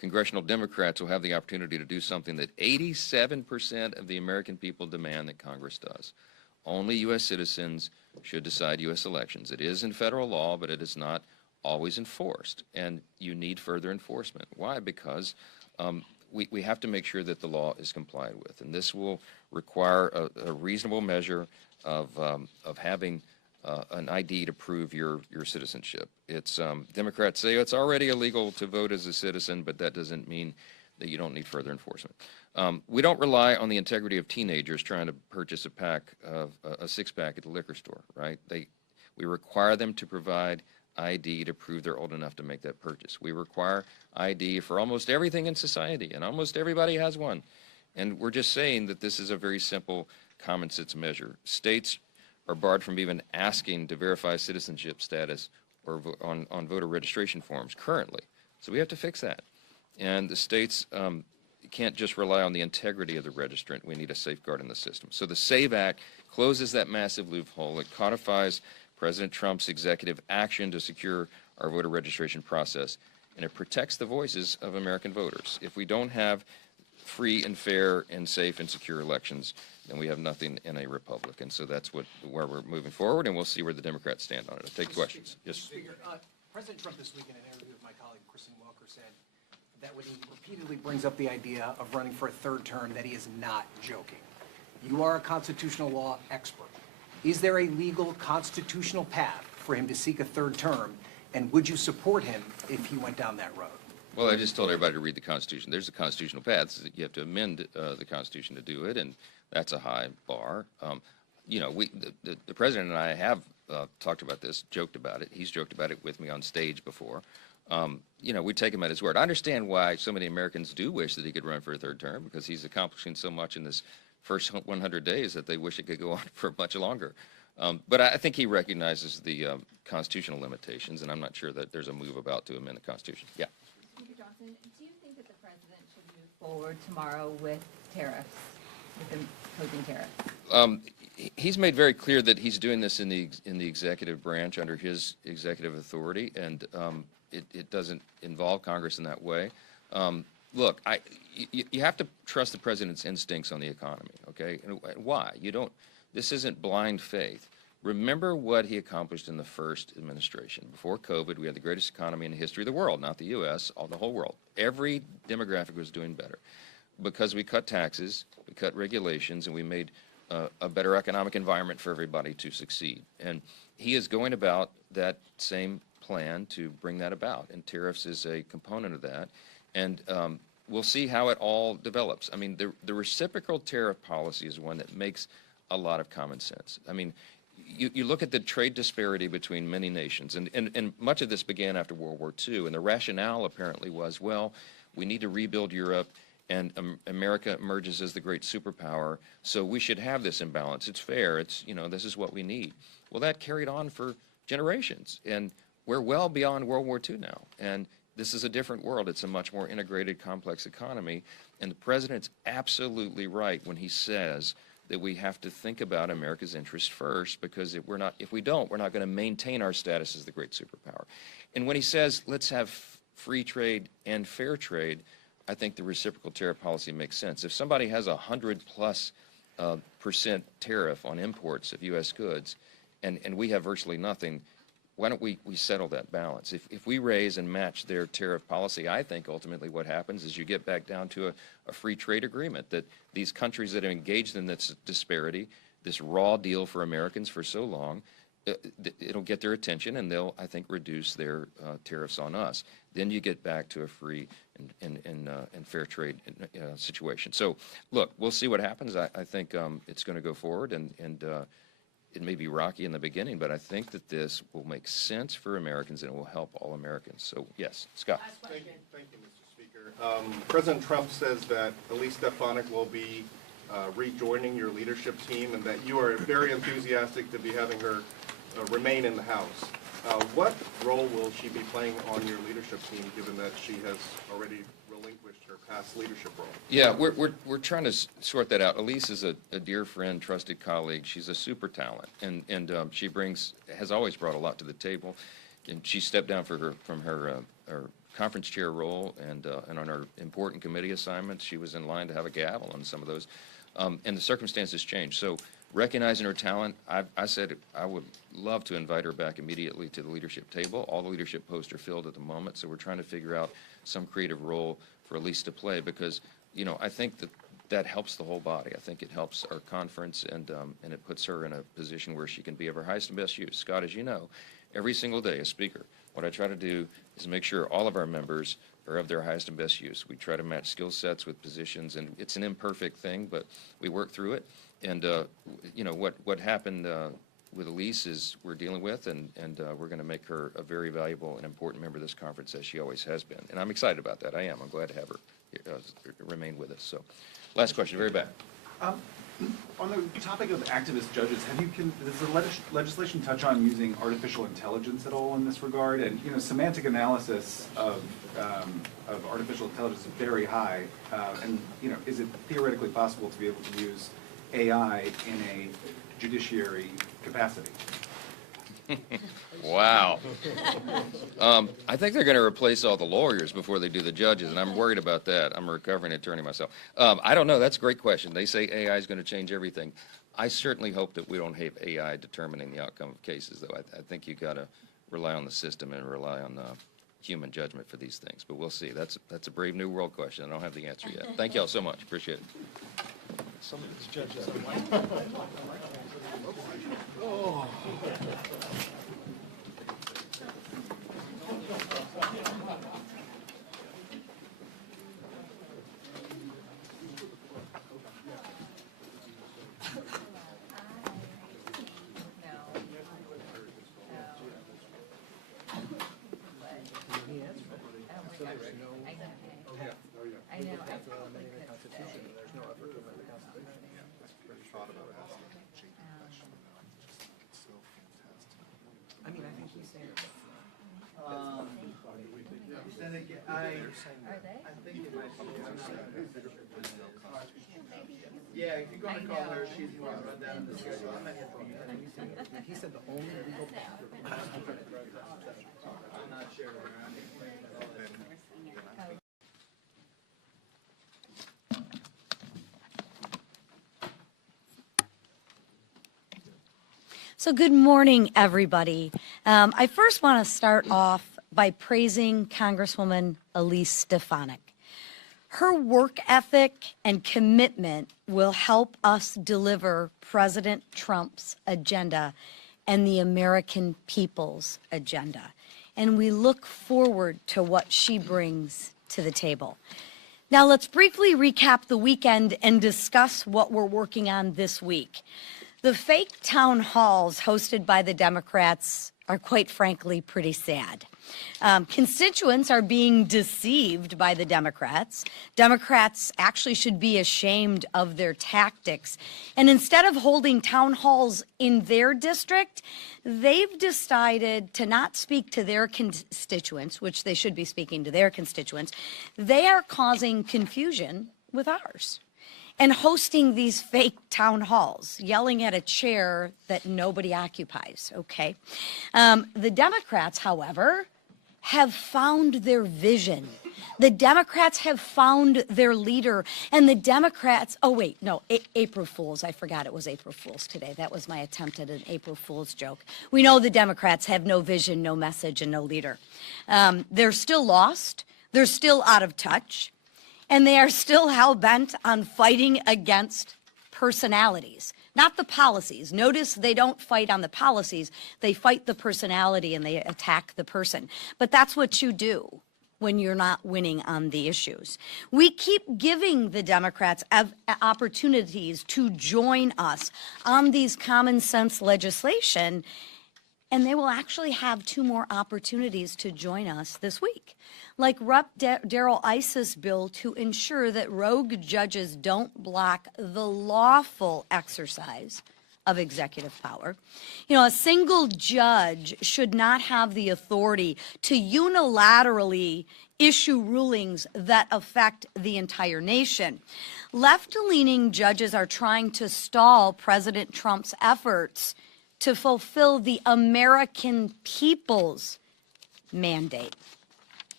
congressional Democrats will have the opportunity to do something that 87% of the American people demand that Congress does. Only U.S. citizens should decide U.S. elections. It is in federal law, but it is not always enforced, and you need further enforcement. Why? Because we have to make sure that the law is complied with, and this will require a reasonable measure of having an ID to prove your citizenship. It's Democrats say it's already illegal to vote as a citizen, but that doesn't mean that you don't need further enforcement. We don't rely on the integrity of teenagers trying to purchase a six-pack at the liquor store, right? We require them to provide ID to prove they're old enough to make that purchase. We require ID for almost everything in society, and almost everybody has one. And we're just saying that this is a very simple common sense measure. States are barred from even asking to verify citizenship status or on voter registration forms currently. So we have to fix that. And the states can't just rely on the integrity of the registrant. We need a safeguard in the system. So the SAVE Act closes that massive loophole. It codifies President Trump's executive action to secure our voter registration process, and it protects the voices of American voters. If we don't have free and fair and safe and secure elections, then we have nothing in a republic. And so that's where we're moving forward, and we'll see where the Democrats stand on it. I'll take questions. Yes. Speaker, President Trump this week in an interview with my colleague Kristen Welker said that when he repeatedly brings up the idea of running for a third term, that he is not joking. You are a constitutional law expert. Is there a legal constitutional path for him to seek a third term, and would you support him if he went down that road? Well, I just told everybody to read the Constitution. There's a constitutional path. You have to amend the Constitution to do it, and that's a high bar. You know, the President and I have talked about this, joked about it. He's joked about it with me on stage before. You know, we take him at his word. I understand why so many Americans do wish that he could run for a third term, because he's accomplishing so much in this first 100 days that they wish it could go on for much longer. But I think he recognizes the constitutional limitations, and I'm not sure that there's a move about to amend the Constitution. Yeah. Speaker Johnson, do you think that the president should move forward tomorrow with tariffs, with imposing tariffs? He's made very clear that he's doing this in the executive branch under his executive authority, and it doesn't involve Congress in that way. Look, you have to trust the president's instincts on the economy, okay? And why? This isn't blind faith. Remember what he accomplished in the first administration. Before COVID, we had the greatest economy in the history of the world, not the U.S., the whole world. Every demographic was doing better because we cut taxes, we cut regulations, and we made a better economic environment for everybody to succeed. And he is going about that same plan to bring that about, and tariffs is a component of that. And we'll see how it all develops. I mean, the reciprocal tariff policy is one that makes a lot of common sense. I mean, you look at the trade disparity between many nations, and much of this began after World War II, and the rationale apparently was, well, we need to rebuild Europe, and America emerges as the great superpower, so we should have this imbalance. It's fair. It's, you know, this is what we need. Well, that carried on for generations, and we're well beyond World War II now, and this is a different world. It's a much more integrated, complex economy, and the president's absolutely right when he says that we have to think about America's interests first, because if we don't, we're not going to maintain our status as the great superpower. And when he says, let's have free trade and fair trade, I think the reciprocal tariff policy makes sense. If somebody has 100+% tariff on imports of U.S. goods, and we have virtually nothing, why don't we settle that balance? If we raise and match their tariff policy, I think ultimately what happens is you get back down to a free trade agreement, that these countries that are engaged in this disparity, this raw deal for Americans for so long, it'll get their attention, and they'll, I think, reduce their tariffs on us. Then you get back to a free and fair trade situation. So, look, we'll see what happens. I think it's going to go forward, and it may be rocky in the beginning, but I think that this will make sense for Americans, and it will help all Americans. So, yes, Scott. Thank you, Mr. Speaker. President Trump says that Elise Stefanik will be rejoining your leadership team, and that you are very enthusiastic to be having her remain in the House. What role will she be playing on your leadership team, given that she has already relinquished her past leadership role? Yeah, we're trying to sort that out. Elise is a dear friend, trusted colleague. She's a super talent, and she has always brought a lot to the table. And she stepped down from her conference chair role and on her important committee assignments, she was in line to have a gavel on some of those. And the circumstances changed. So recognizing her talent, I said I would love to invite her back immediately to the leadership table. All the leadership posts are filled at the moment, so we're trying to figure out some creative role for Elise to play because, you know, I think that helps the whole body. I think it helps our conference and it puts her in a position where she can be of her highest and best use. Scott, as you know, every single day as Speaker, what I try to do is make sure all of our members are of their highest and best use. We try to match skill sets with positions, and it's an imperfect thing, but we work through it. And, you know, what happened with Elise is we're dealing with, and we're going to make her a very valuable and important member of this conference, as she always has been. And I'm excited about that. I am. I'm glad to have her remain with us. So, last question, very back. On the topic of activist judges, does the legislation touch on using artificial intelligence at all in this regard? And, you know, semantic analysis of artificial intelligence is very high. And, you know, is it theoretically possible to be able to use AI in a judiciary capacity? Wow. I think they're going to replace all the lawyers before they do the judges, and I'm worried about that. I'm a recovering attorney myself. I don't know. That's a great question. They say AI is going to change everything. I certainly hope that we don't have AI determining the outcome of cases, though. I think you've got to rely on the system and rely on human judgment for these things. But we'll see. That's a brave new world question. I don't have the answer yet. Thank you all so much. Appreciate it. Some of these judges. I know. I mean, I think he's saying. Then again, I think it might be. Yeah, if you're going to call her, she's the one to run down the schedule. I'm not here for you. He said the only legal path. I'm not sure. So good morning, everybody. I first want to start off by praising Congresswoman Elise Stefanik. Her work ethic and commitment will help us deliver President Trump's agenda and the American people's agenda. And we look forward to what she brings to the table. Now let's briefly recap the weekend and discuss what we're working on this week. The fake town halls hosted by the Democrats are quite frankly pretty sad. Constituents are being deceived by the Democrats. Democrats actually should be ashamed of their tactics. And instead of holding town halls in their district, they've decided to not speak to their constituents, which they should be speaking to their constituents. They are causing confusion with ours and hosting these fake town halls, yelling at a chair that nobody occupies, okay? The Democrats, however, have found their vision. The Democrats have found their leader, and the Democrats, oh wait, no, April Fools, I forgot it was April Fools today. That was my attempt at an April Fools joke. We know the Democrats have no vision, no message, and no leader. They're still lost, they're still out of touch, and they are still hell-bent on fighting against personalities, not the policies. Notice they don't fight on the policies, they fight the personality and they attack the person. But that's what you do when you're not winning on the issues. We keep giving the Democrats opportunities to join us on these common sense legislation, and they will actually have 2 more opportunities to join us this week. Like Rep. Darrell Issa's bill to ensure that rogue judges don't block the lawful exercise of executive power. You know, a single judge should not have the authority to unilaterally issue rulings that affect the entire nation. Left-leaning judges are trying to stall President Trump's efforts to fulfill the American people's mandate.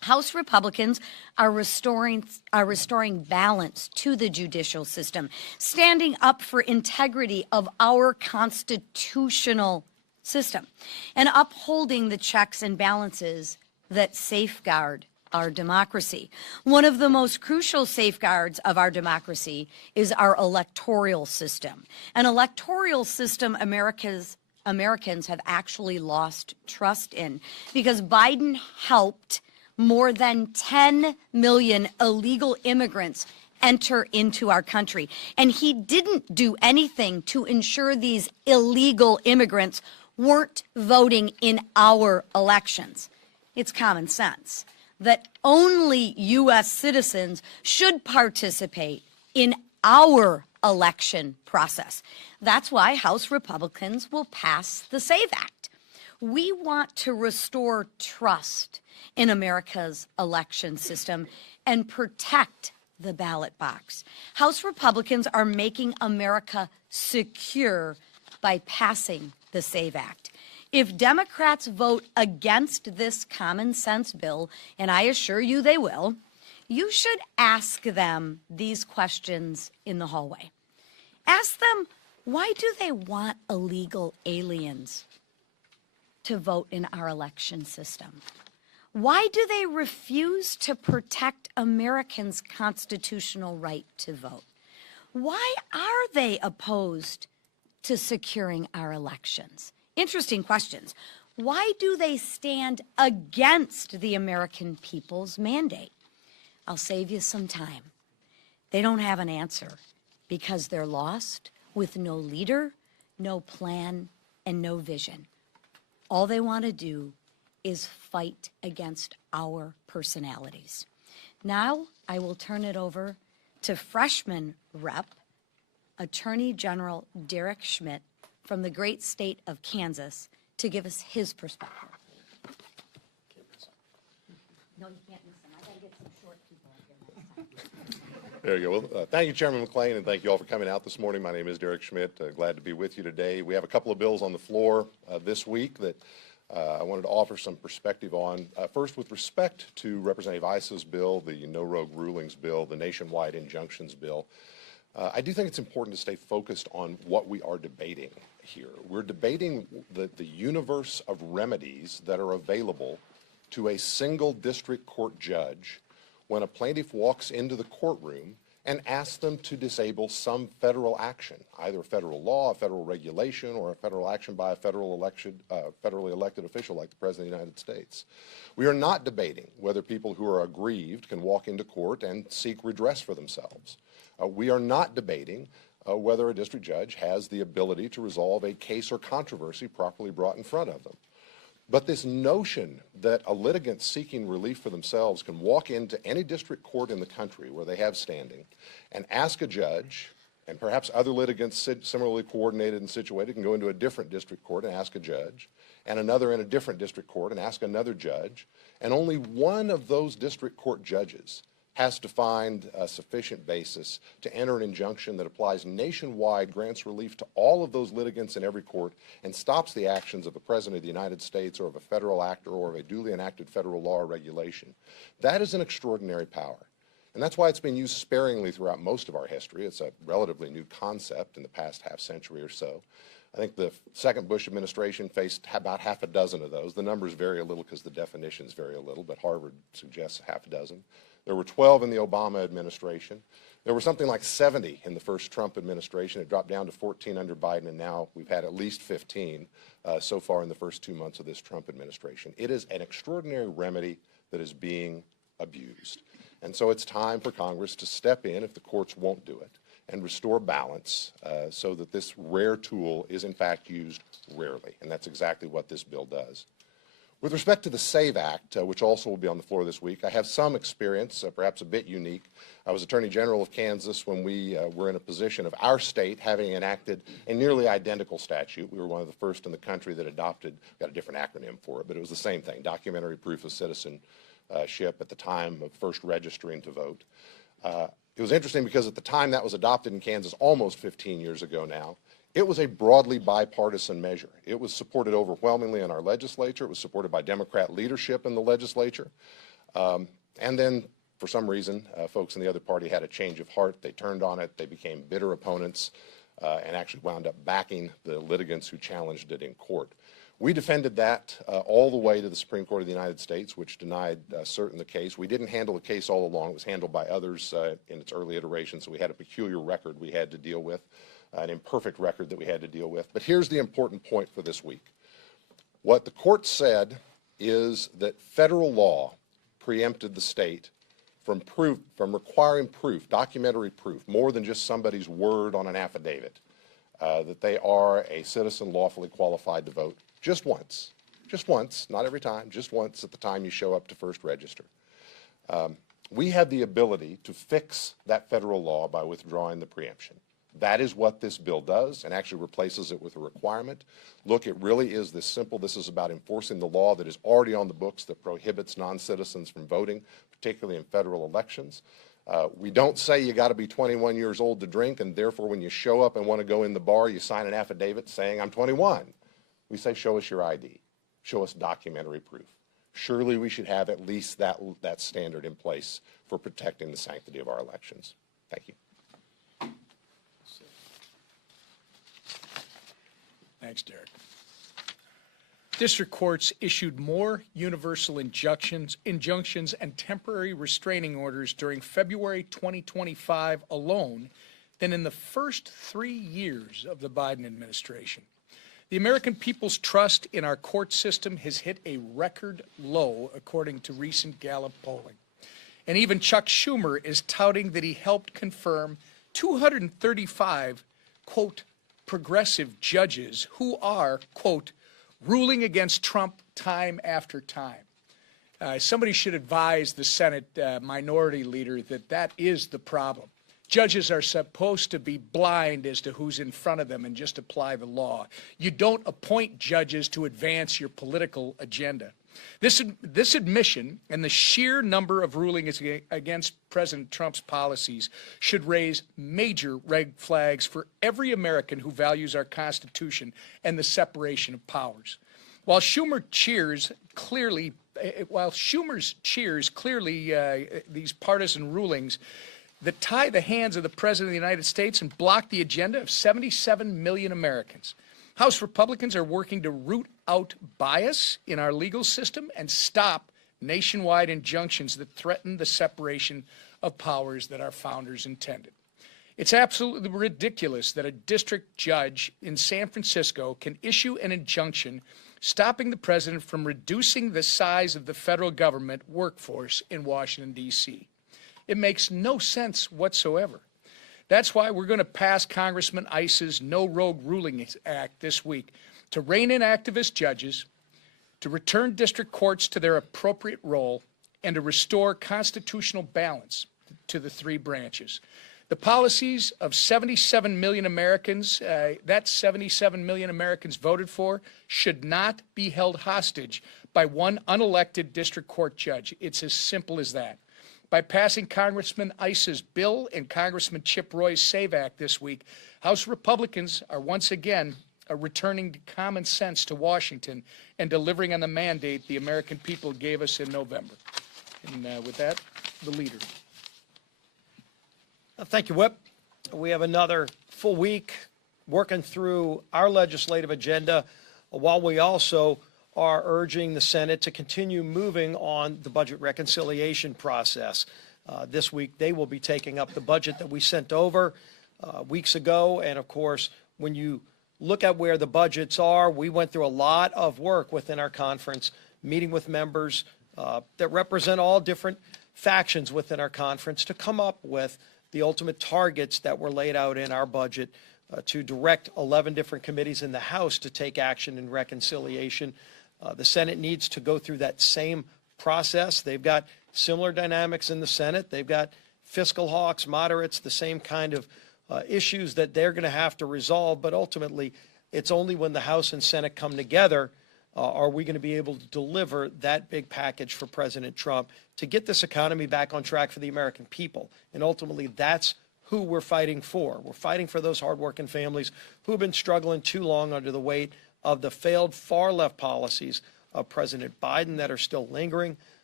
House Republicans are restoring balance to the judicial system, standing up for integrity of our constitutional system, and upholding the checks and balances that safeguard our democracy. One of the most crucial safeguards of our democracy is our electoral system. An electoral system Americans have actually lost trust in because Biden helped more than 10 million illegal immigrants enter into our country. And he didn't do anything to ensure these illegal immigrants weren't voting in our elections. It's common sense that only U.S. citizens should participate in our election process. That's why House Republicans will pass the SAVE Act. We want to restore trust in America's election system and protect the ballot box. House Republicans are making America secure by passing the SAVE Act. If Democrats vote against this common sense bill, and I assure you they will, you should ask them these questions in the hallway. Ask them, why do they want illegal aliens to vote in our election system? Why do they refuse to protect Americans' constitutional right to vote? Why are they opposed to securing our elections? Interesting questions. Why do they stand against the American people's mandate? I'll save you some time. They don't have an answer because they're lost with no leader, no plan, and no vision. All they want to do is fight against our personalities. Now I will turn it over to freshman rep, Attorney General Derek Schmidt from the great state of Kansas to give us his perspective. No, you can't miss him. I got to get some short people up here. There you go. Well, thank you, Chairman McClain, and thank you all for coming out this morning. My name is Derek Schmidt. Glad to be with you today. We have a couple of bills on the floor this week that I wanted to offer some perspective on. First, with respect to Representative Issa's bill, the No Rogue Rulings bill, the Nationwide Injunctions bill, I do think it's important to stay focused on what we are debating here. We're debating the universe of remedies that are available to a single district court judge when a plaintiff walks into the courtroom and asks them to disable some federal action, either a federal law, a federal regulation, or a federal action by a federally elected official like the President of the United States. We are not debating whether people who are aggrieved can walk into court and seek redress for themselves. We are not debating whether a district judge has the ability to resolve a case or controversy properly brought in front of them. But this notion that a litigant seeking relief for themselves can walk into any district court in the country where they have standing and ask a judge, and perhaps other litigants similarly coordinated and situated can go into a different district court and ask a judge, and another in a different district court and ask another judge, and only one of those district court judges has to find a sufficient basis to enter an injunction that applies nationwide, grants relief to all of those litigants in every court, and stops the actions of the President of the United States or of a federal actor or of a duly enacted federal law or regulation. That is an extraordinary power. And that's why it's been used sparingly throughout most of our history. It's a relatively new concept in the past half century or so. I think the second Bush administration faced about half a dozen of those. The numbers vary a little because the definitions vary a little, but Harvard suggests half a dozen. There were 12 in the Obama administration. There were something like 70 in the first Trump administration. It dropped down to 14 under Biden, and now we've had at least 15 so far in the first 2 months of this Trump administration. It is an extraordinary remedy that is being abused. And so it's time for Congress to step in if the courts won't do it and restore balance so that this rare tool is in fact used rarely. And that's exactly what this bill does. With respect to the SAVE Act, which also will be on the floor this week, I have some experience, perhaps a bit unique. I was Attorney General of Kansas when we were in a position of our state having enacted a nearly identical statute. We were one of the first in the country that adopted, got a different acronym for it, but it was the same thing, documentary proof of citizenship at the time of first registering to vote. It was interesting because at the time that was adopted in Kansas almost 15 years ago now, it was a broadly bipartisan measure. It was supported overwhelmingly in our legislature. It was supported by Democrat leadership in the legislature. And then, for some reason, folks in the other party had a change of heart. They turned on it. They became bitter opponents and actually wound up backing the litigants who challenged it in court. We defended that all the way to the Supreme Court of the United States, which denied cert in the case. We didn't handle the case all along. It was handled by others in its early iterations, so we had a peculiar record we had to deal with, an imperfect record that we had to deal with. But here's the important point for this week. What the court said is that federal law preempted the state from requiring proof, documentary proof, more than just somebody's word on an affidavit, that they are a citizen lawfully qualified to vote just once, not every time, just once at the time you show up to first register. We have the ability to fix that federal law by withdrawing the preemption. That is what this bill does, and actually replaces it with a requirement. Look, it really is this simple. This is about enforcing the law that is already on the books that prohibits non-citizens from voting, particularly in federal elections. We don't say you got to be 21 years old to drink, and therefore when you show up and want to go in the bar, you sign an affidavit saying, I'm 21. We say, show us your ID. Show us documentary proof. Surely we should have at least that standard in place for protecting the sanctity of our elections. Thank you. Thanks, Derek. District courts issued more universal injunctions and temporary restraining orders during February 2025 alone than in the first 3 years of the Biden administration. The American people's trust in our court system has hit a record low, according to recent Gallup polling. And even Chuck Schumer is touting that he helped confirm 235, quote, progressive judges who are, quote, ruling against Trump time after time. Somebody should advise the Senate minority leader that that is the problem. Judges are supposed to be blind as to who's in front of them and just apply the law. You don't appoint judges to advance your political agenda. This admission and the sheer number of rulings against President Trump's policies should raise major red flags for every American who values our Constitution and the separation of powers. While Schumer's cheers clearly these partisan rulings that tie the hands of the President of the United States and block the agenda of 77 million Americans. House Republicans are working to root out bias in our legal system and stop nationwide injunctions that threaten the separation of powers that our founders intended. It's absolutely ridiculous that a district judge in San Francisco can issue an injunction stopping the president from reducing the size of the federal government workforce in Washington, D.C. It makes no sense whatsoever. That's why we're going to pass Congressman Ice's No Rogue Rulings Act this week to rein in activist judges, to return district courts to their appropriate role, and to restore constitutional balance to the three branches. The policies of 77 million Americans, that 77 million Americans voted for, should not be held hostage by one unelected district court judge. It's as simple as that. By passing Congressman Ice's bill and Congressman Chip Roy's SAVE Act this week, House Republicans are once again returning common sense to Washington and delivering on the mandate the American people gave us in November. And with that, the leader. Thank you, Whip. We have another full week working through our legislative agenda while we also are urging the Senate to continue moving on the budget reconciliation process. This week, they will be taking up the budget that we sent over weeks ago. And of course, when you look at where the budgets are, we went through a lot of work within our conference, meeting with members that represent all different factions within our conference to come up with the ultimate targets that were laid out in our budget to direct 11 different committees in the House to take action in reconciliation. The Senate needs to go through that same process. They've got similar dynamics in the Senate. They've got fiscal hawks, moderates, the same kind of issues that they're going to have to resolve. But ultimately, it's only when the House and Senate come together are we going to be able to deliver that big package for President Trump to get this economy back on track for the American people. And ultimately, that's who we're fighting for. We're fighting for those hardworking families who have been struggling too long under the weight of the failed far-left policies of President Biden that are still lingering.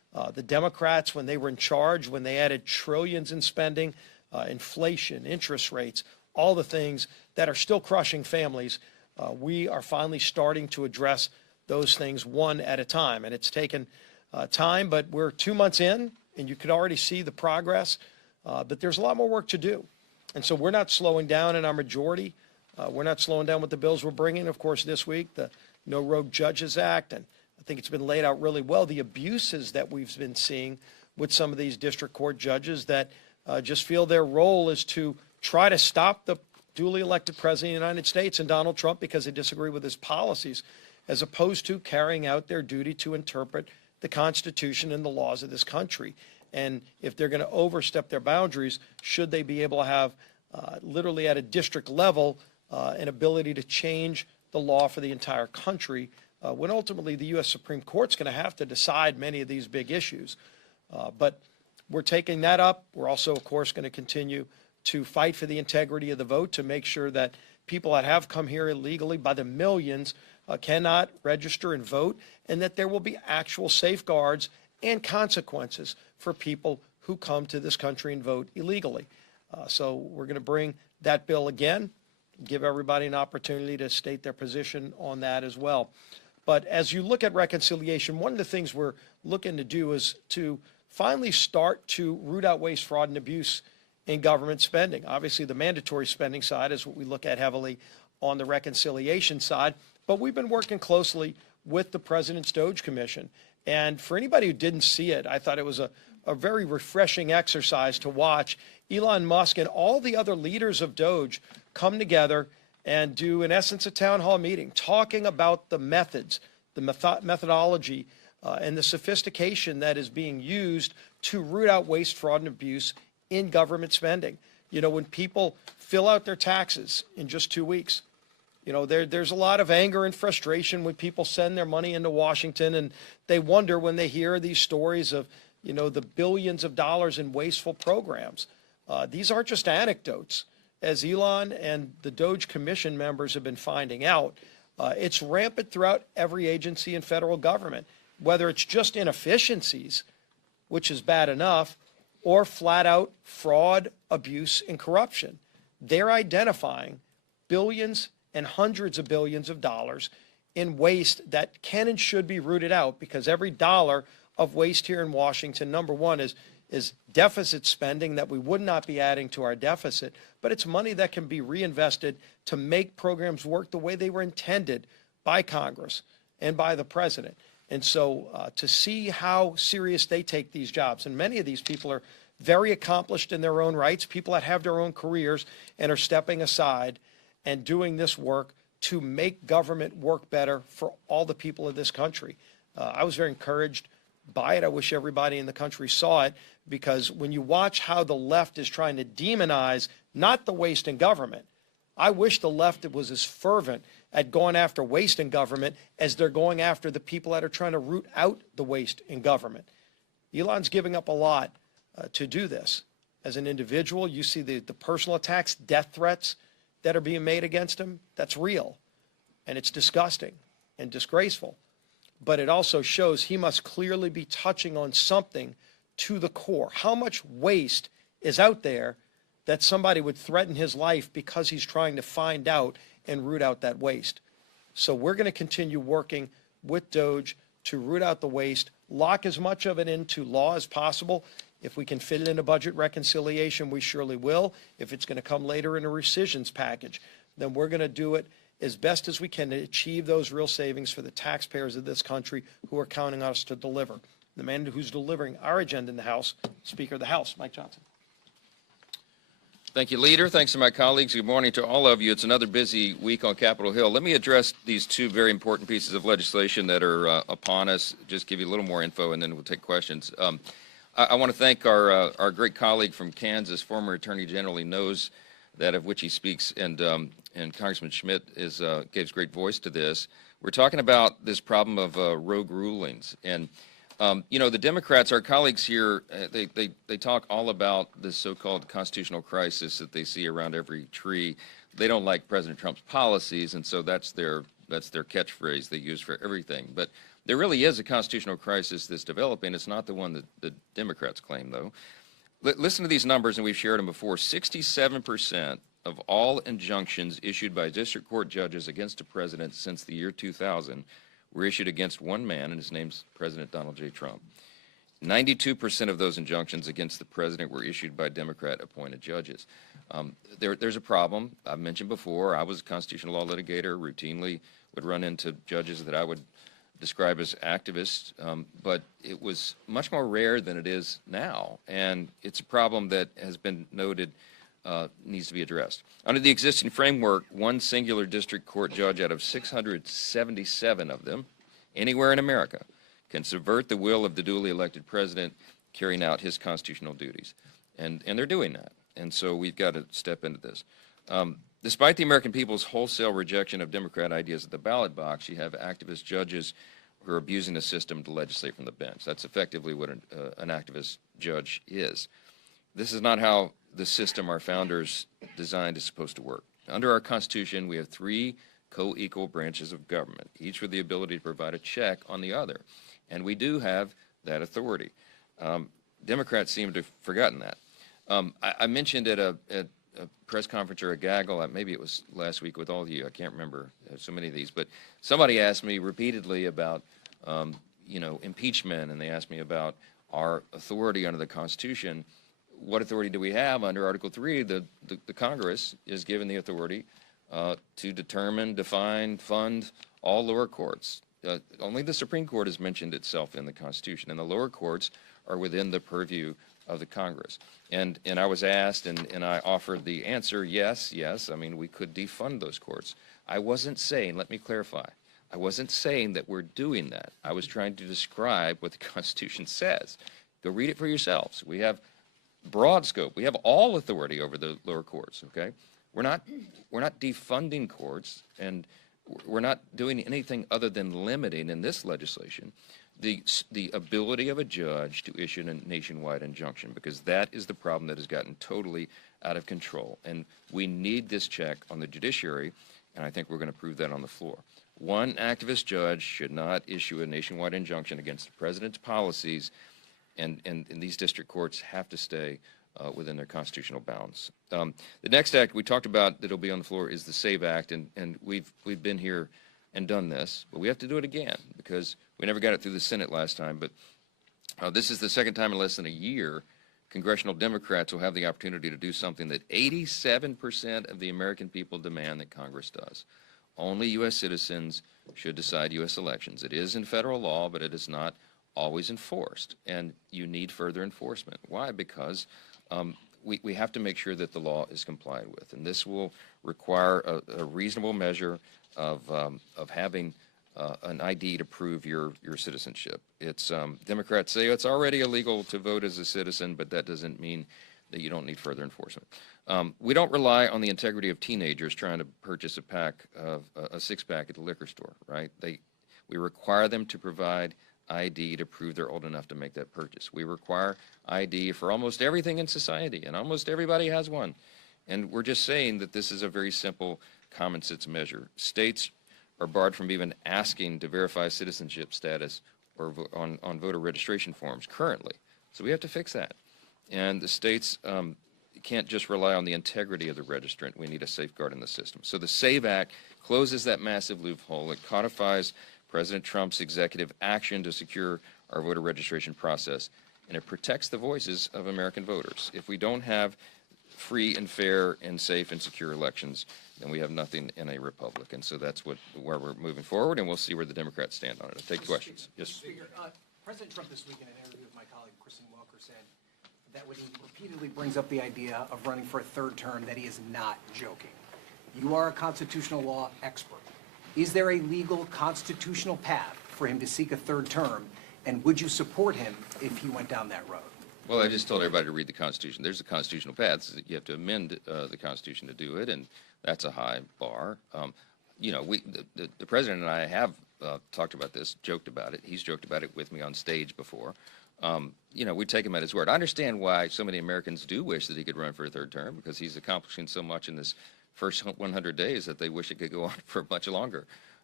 The Democrats, when they were in charge, when they added trillions in spending, inflation, interest rates, all the things that are still crushing families, we are finally starting to address those things one at a time. And it's taken time, but we're 2 months in, and you could already see the progress. But there's a lot more work to do. And so we're not slowing down in our majority. We're not slowing down with the bills we're bringing. Of course, this week, the No Rogue Judges Act, and I think it's been laid out really well, the abuses that we've been seeing with some of these district court judges that just feel their role is to try to stop the duly elected president of the United States and Donald Trump because they disagree with his policies, as opposed to carrying out their duty to interpret the Constitution and the laws of this country. And if they're going to overstep their boundaries, should they be able to have literally at a district level an ability to change the law for the entire country, when ultimately the U.S. Supreme Court's going to have to decide many of these big issues. But we're taking that up. We're also, of course, going to continue to fight for the integrity of the vote to make sure that people that have come here illegally by the millions cannot register and vote, and that there will be actual safeguards and consequences for people who come to this country and vote illegally. So we're going to bring that bill again, give everybody an opportunity to state their position on that as well. But as you look at reconciliation, one of the things we're looking to do is to finally start to root out waste, fraud, and abuse in government spending. Obviously, the mandatory spending side is what we look at heavily on the reconciliation side, but we've been working closely with the President's Doge Commission. And for anybody who didn't see it, I thought it was a very refreshing exercise to watch Elon Musk and all the other leaders of Doge come together and do, in essence, a town hall meeting, talking about the methods, the methodology, and the sophistication that is being used to root out waste, fraud, and abuse in government spending. You know, when people fill out their taxes in just 2 weeks, you know, there's a lot of anger and frustration when people send their money into Washington, and they wonder when they hear these stories of, you know, the billions of dollars in wasteful programs. These aren't just anecdotes. As Elon and the Doge Commission members have been finding out, it's rampant throughout every agency in federal government, whether it's just inefficiencies, which is bad enough, or flat out fraud, abuse, and corruption. They're identifying billions and hundreds of billions of dollars in waste that can and should be rooted out, because every dollar of waste here in Washington, number one, is deficit spending that we would not be adding to our deficit, but it's money that can be reinvested to make programs work the way they were intended by Congress and by the president. And so to see how serious they take these jobs, and many of these people are very accomplished in their own rights, people that have their own careers and are stepping aside and doing this work to make government work better for all the people of this country. I was very encouraged by it. I wish everybody in the country saw it, because when you watch how the left is trying to demonize not the waste in government, I wish the left was as fervent at going after waste in government as they're going after the people that are trying to root out the waste in government. Elon's giving up a lot to do this. As an individual, you see the personal attacks, death threats that are being made against him. That's real, and it's disgusting and disgraceful. But it also shows he must clearly be touching on something to the core. How much waste is out there that somebody would threaten his life because he's trying to find out and root out that waste? So we're going to continue working with Doge to root out the waste, lock as much of it into law as possible. If we can fit it in a budget reconciliation, we surely will. If it's going to come later in a rescissions package, then we're going to do it as best as we can to achieve those real savings for the taxpayers of this country who are counting on us to deliver. The man who's delivering our agenda in the House, Speaker of the House, Mike Johnson. Thank you, Leader. Thanks to my colleagues. Good morning to all of you. It's another busy week on Capitol Hill. Let me address these two very important pieces of legislation that are upon us, just give you a little more info, and then we'll take questions. I want to thank our great colleague from Kansas, former Attorney General. He knows that of which he speaks, and Congressman Schmidt gives great voice to this. We're talking about this problem of rogue rulings, and you know, the Democrats, our colleagues here, they talk all about this so-called constitutional crisis that they see around every tree. They don't like President Trump's policies, and so that's their catchphrase they use for everything. But there really is a constitutional crisis that's developing. It's not the one that the Democrats claim, though. Listen to these numbers, and we've shared them before. 67% of all injunctions issued by district court judges against a president since the year 2000 were issued against one man, and his name's President Donald J. Trump. 92% of those injunctions against the president were issued by Democrat-appointed judges. There's a problem. I've mentioned before, I was a constitutional law litigator, routinely would run into judges that I would describe as activists, but it was much more rare than it is now, and it's a problem that has been noted needs to be addressed. Under the existing framework, one singular district court judge out of 677 of them, anywhere in America, can subvert the will of the duly elected president carrying out his constitutional duties. And they're doing that. And so we've got to step into this. Despite the American people's wholesale rejection of Democrat ideas at the ballot box, you have activist judges who are abusing the system to legislate from the bench. That's effectively what an activist judge is. This is not how the system our founders designed is supposed to work. Under our Constitution, we have three co-equal branches of government, each with the ability to provide a check on the other. And we do have that authority. Democrats seem to have forgotten that. I mentioned at a press conference or a gaggle, maybe it was last week with all of you, I can't remember, so many of these, but somebody asked me repeatedly about, impeachment, and they asked me about our authority under the Constitution. What authority do we have? Under Article 3, the Congress is given the authority to determine, define, fund all lower courts. Only the Supreme Court has mentioned itself in the Constitution, and the lower courts are within the purview of the Congress. And I was asked, and I offered the answer, yes. I mean, we could defund those courts. I wasn't saying, let me clarify, I wasn't saying that we're doing that. I was trying to describe what the Constitution says. Go read it for yourselves. We have broad scope. We have all authority over the lower courts, okay? We're not defunding courts, and we're not doing anything other than limiting in this legislation the ability of a judge to issue a nationwide injunction, because that is the problem that has gotten totally out of control. And we need this check on the judiciary, and I think we're going to prove that on the floor. One activist judge should not issue a nationwide injunction against the president's policies, and these district courts have to stay within their constitutional bounds. The next act we talked about that will be on the floor is the SAVE Act, and we've been here and done this, but we have to do it again because we never got it through the Senate last time. But this is the second time in less than a year congressional Democrats will have the opportunity to do something that 87% of the American people demand that Congress does. Only U.S. citizens should decide U.S. elections. It is in federal law, but it is not always enforced, and you need further enforcement. Why? Because we have to make sure that the law is complied with, and this will require a reasonable measure of having an ID to prove your citizenship. It's Democrats say it's already illegal to vote as a citizen, but that doesn't mean that you don't need further enforcement. We don't rely on the integrity of teenagers trying to purchase a six-pack at the liquor store, right? We require them to provide ID to prove they're old enough to make that purchase. We require ID for almost everything in society, and almost everybody has one. And we're just saying that this is a very simple common sense measure. States are barred from even asking to verify citizenship status or on voter registration forms currently. So we have to fix that. And the states can't just rely on the integrity of the registrant. We need a safeguard in the system. So the SAVE Act closes that massive loophole. It codifies President Trump's executive action to secure our voter registration process, and it protects the voices of American voters. If we don't have free and fair and safe and secure elections, then we have nothing in a republic. And so that's where we're moving forward, and we'll see where the Democrats stand on it. I'll take questions. Yes. Speaker, President Trump this week in an interview with my colleague Kristen Welker said that when he repeatedly brings up the idea of running for a third term, that he is not joking. You are a constitutional law expert. Is there a legal constitutional path for him to seek a third term, and would you support him if he went down that road? Well, I just told everybody to read the Constitution. There's a constitutional path. You have to amend the Constitution to do it, and that's a high bar. The president and I have talked about this, joked about it. He's joked about it with me on stage before. We take him at his word. I understand why so many Americans do wish that he could run for a third term, because he's accomplishing so much in this first 100 days that they wish it could go on for much longer.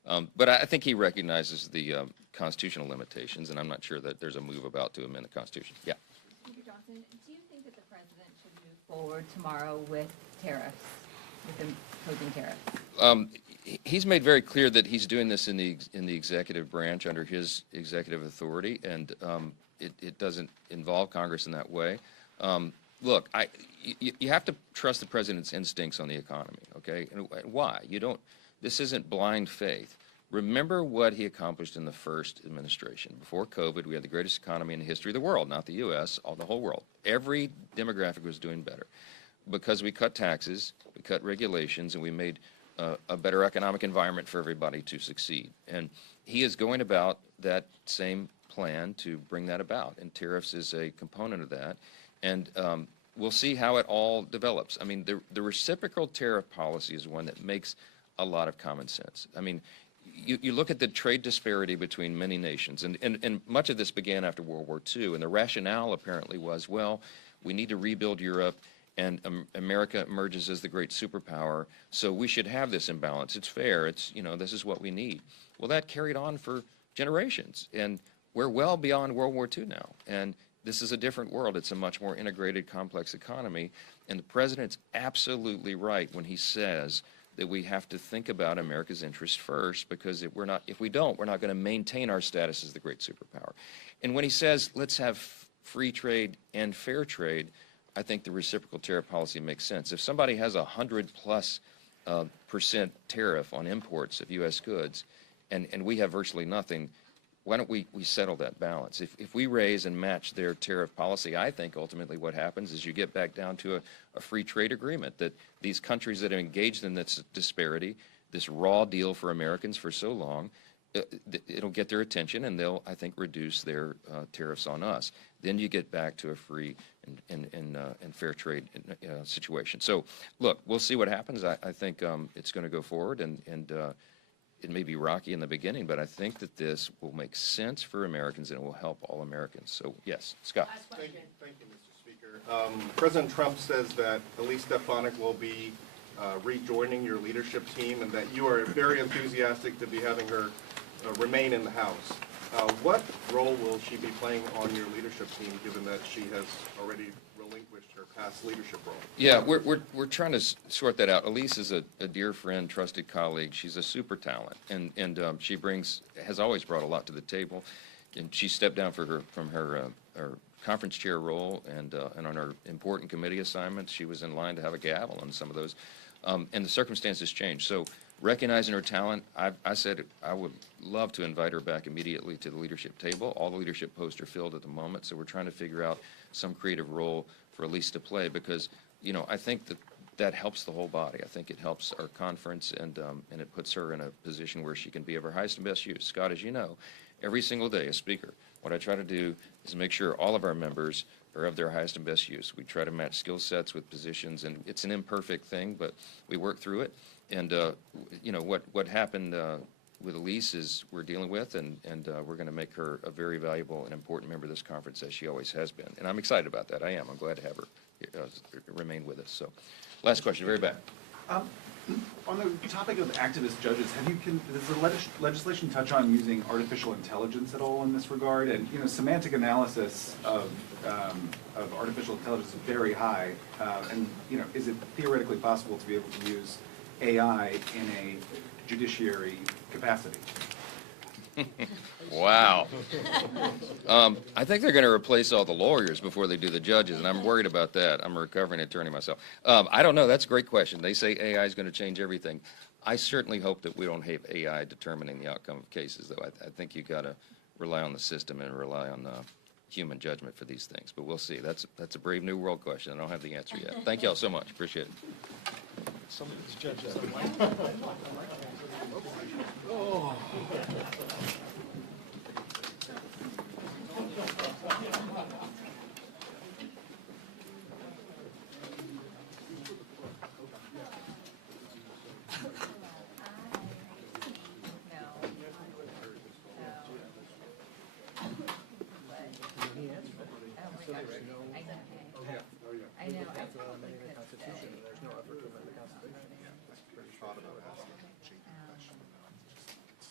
But I think he recognizes the constitutional limitations, and I'm not sure that there's a move about to amend the Constitution. Yeah. Speaker Johnson, do you think that the president should move forward tomorrow with tariffs, with imposing tariffs? He's made very clear that he's doing this in the executive branch under his executive authority, and it doesn't involve Congress in that way. Look, you have to trust the president's instincts on the economy, okay? And why? This isn't blind faith. Remember what he accomplished in the first administration. Before COVID, we had the greatest economy in the history of the world, not the U.S., the whole world. Every demographic was doing better because we cut taxes, we cut regulations, and we made a better economic environment for everybody to succeed. And he is going about that same plan to bring that about, and tariffs is a component of that. And we'll see how it all develops. I mean, the reciprocal tariff policy is one that makes a lot of common sense. I mean, you look at the trade disparity between many nations, and much of this began after World War II, and the rationale apparently was, well, we need to rebuild Europe, and America emerges as the great superpower, so we should have this imbalance. It's fair. It's, this is what we need. Well, that carried on for generations, and we're well beyond World War II now, and this is a different world. It's a much more integrated, complex economy, and the president's absolutely right when he says that we have to think about America's interest first, because if we don't, we're not going to maintain our status as the great superpower. And when he says, let's have free trade and fair trade, I think the reciprocal tariff policy makes sense. If somebody has 100+% tariff on imports of U.S. goods, and we have virtually nothing, why don't we settle that balance? If we raise and match their tariff policy, I think ultimately what happens is you get back down to a free trade agreement, that these countries that are engaged in this disparity, this raw deal for Americans for so long, it'll get their attention, and they'll, I think, reduce their tariffs on us. Then you get back to a free and fair trade situation. So, look, we'll see what happens. I think it's going to go forward, and it may be rocky in the beginning, but I think that this will make sense for Americans, and it will help all Americans. So, yes, Scott. Thank you, Mr. Speaker. President Trump says that Elise Stefanik will be rejoining your leadership team, and that you are very enthusiastic to be having her remain in the House. What role will she be playing on your leadership team, given that she has already relinquished her past leadership role? Yeah, we're trying to sort that out. Elise is a dear friend, trusted colleague. She's a super talent, and she has always brought a lot to the table. And she stepped down from her conference chair role, and on her important committee assignments, she was in line to have a gavel on some of those. And the circumstances changed. So, recognizing her talent, I said I would love to invite her back immediately to the leadership table. All the leadership posts are filled at the moment, so we're trying to figure out some creative role for Elise to play, because, I think that helps the whole body. I think it helps our conference, and it puts her in a position where she can be of her highest and best use. Scott, as you know, every single day as Speaker, what I try to do is make sure all of our members are of their highest and best use. We try to match skill sets with positions, and it's an imperfect thing, but we work through it. And, what happened with Elise is we're dealing with, and we're going to make her a very valuable and important member of this conference, as she always has been. And I'm excited about that. I am. I'm glad to have her remain with us. So, last question, very back. On the topic of activist judges, does the legislation touch on using artificial intelligence at all in this regard? And semantic analysis of artificial intelligence is very high. And is it theoretically possible to be able to use AI in a judiciary capacity? Wow. I think they're going to replace all the lawyers before they do the judges, and I'm worried about that. I'm a recovering attorney myself. I don't know. That's a great question. They say AI is going to change everything. I certainly hope that we don't have AI determining the outcome of cases, though. I think you've got to rely on the system and rely on human judgment for these things. But we'll see. That's a brave new world question. I don't have the answer yet. Thank you all so much. Appreciate it. Some of these judges I know. I probably could say.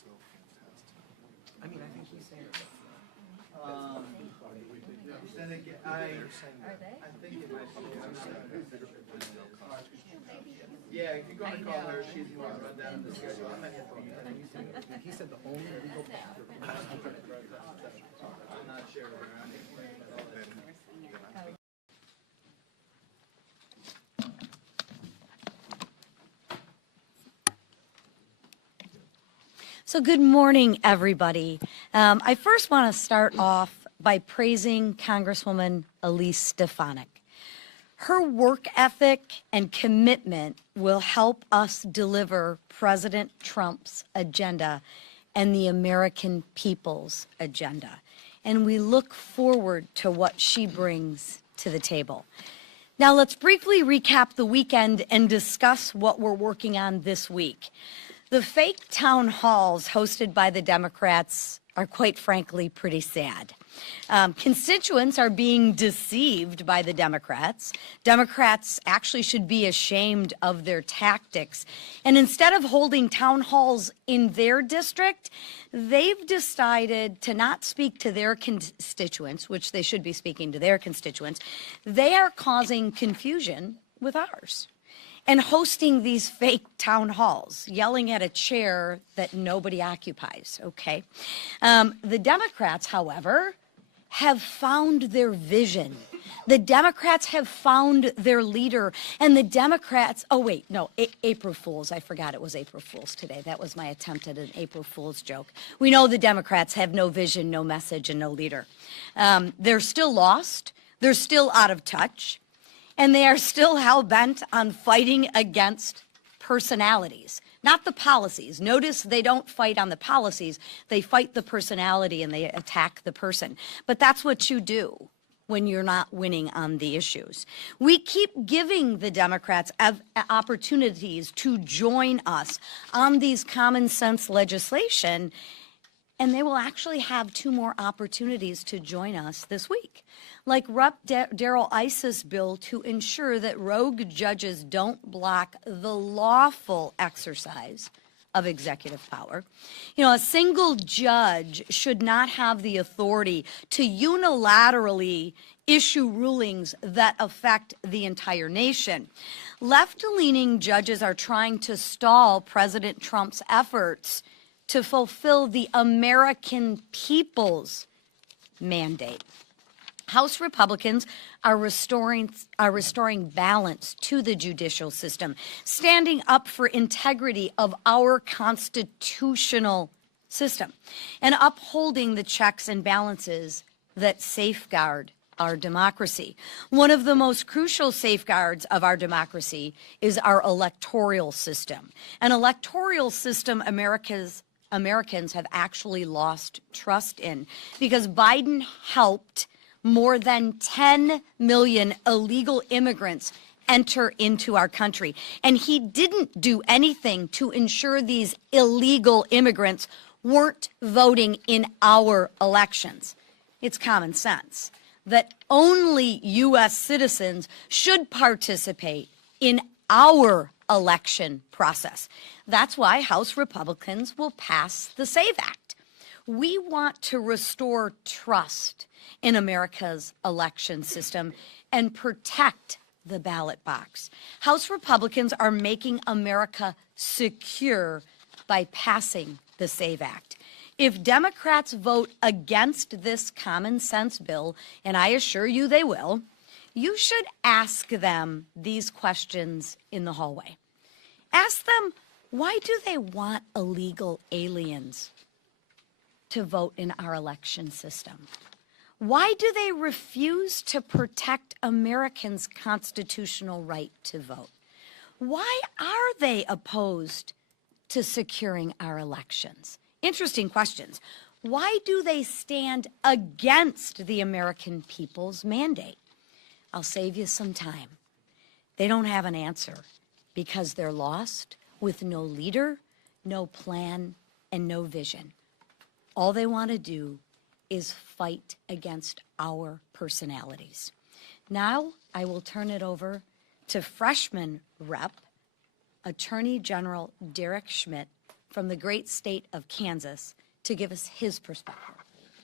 Then again, I think it might be. Yeah, if you're gonna call her, she's the one to run down the schedule. I'm not here for you. He said the only legal path. I'm not sure. So good morning, everybody. I first want to start off by praising Congresswoman Elise Stefanik. Her work ethic and commitment will help us deliver President Trump's agenda and the American people's agenda. And we look forward to what she brings to the table. Now let's briefly recap the weekend and discuss what we're working on this week. The fake town halls hosted by the Democrats are quite frankly pretty sad. Constituents are being deceived by the Democrats. Democrats actually should be ashamed of their tactics. And instead of holding town halls in their district, they've decided to not speak to their constituents, which they should be speaking to their constituents. They are causing confusion with ours and hosting these fake town halls, yelling at a chair that nobody occupies, okay? The Democrats, however, have found their vision. The Democrats have found their leader, and the Democrats, oh wait, no, April Fools, I forgot it was April Fools today. That was my attempt at an April Fools joke. We know the Democrats have no vision, no message, and no leader. They're still lost, they're still out of touch, and they are still hell-bent on fighting against personalities, not the policies. Notice they don't fight on the policies, they fight the personality and they attack the person. But that's what you do when you're not winning on the issues. We keep giving the Democrats opportunities to join us on these common sense legislation, and they will actually have 2 more opportunities to join us this week. Like Rep. Darrell Issa's bill to ensure that rogue judges don't block the lawful exercise of executive power. You know, a single judge should not have the authority to unilaterally issue rulings that affect the entire nation. Left-leaning judges are trying to stall President Trump's efforts to fulfill the American people's mandate. House Republicans are restoring balance to the judicial system, standing up for integrity of our constitutional system, and upholding the checks and balances that safeguard our democracy. One of the most crucial safeguards of our democracy is our electoral system. An electoral system Americans have actually lost trust in because Biden helped more than 10 million illegal immigrants enter into our country. And he didn't do anything to ensure these illegal immigrants weren't voting in our elections. It's common sense that only U.S. citizens should participate in our election process. That's why House Republicans will pass the SAVE Act. We want to restore trust in America's election system and protect the ballot box. House Republicans are making America secure by passing the SAVE Act. If Democrats vote against this common sense bill, and I assure you they will, you should ask them these questions in the hallway. Ask them, why do they want illegal aliens to vote in our election system? Why do they refuse to protect Americans' constitutional right to vote? Why are they opposed to securing our elections? Interesting questions. Why do they stand against the American people's mandate? I'll save you some time. They don't have an answer because they're lost with no leader, no plan, and no vision. All they want to do is fight against our personalities. Now I will turn it over to freshman rep, Attorney General Derek Schmidt from the great state of Kansas to give us his perspective.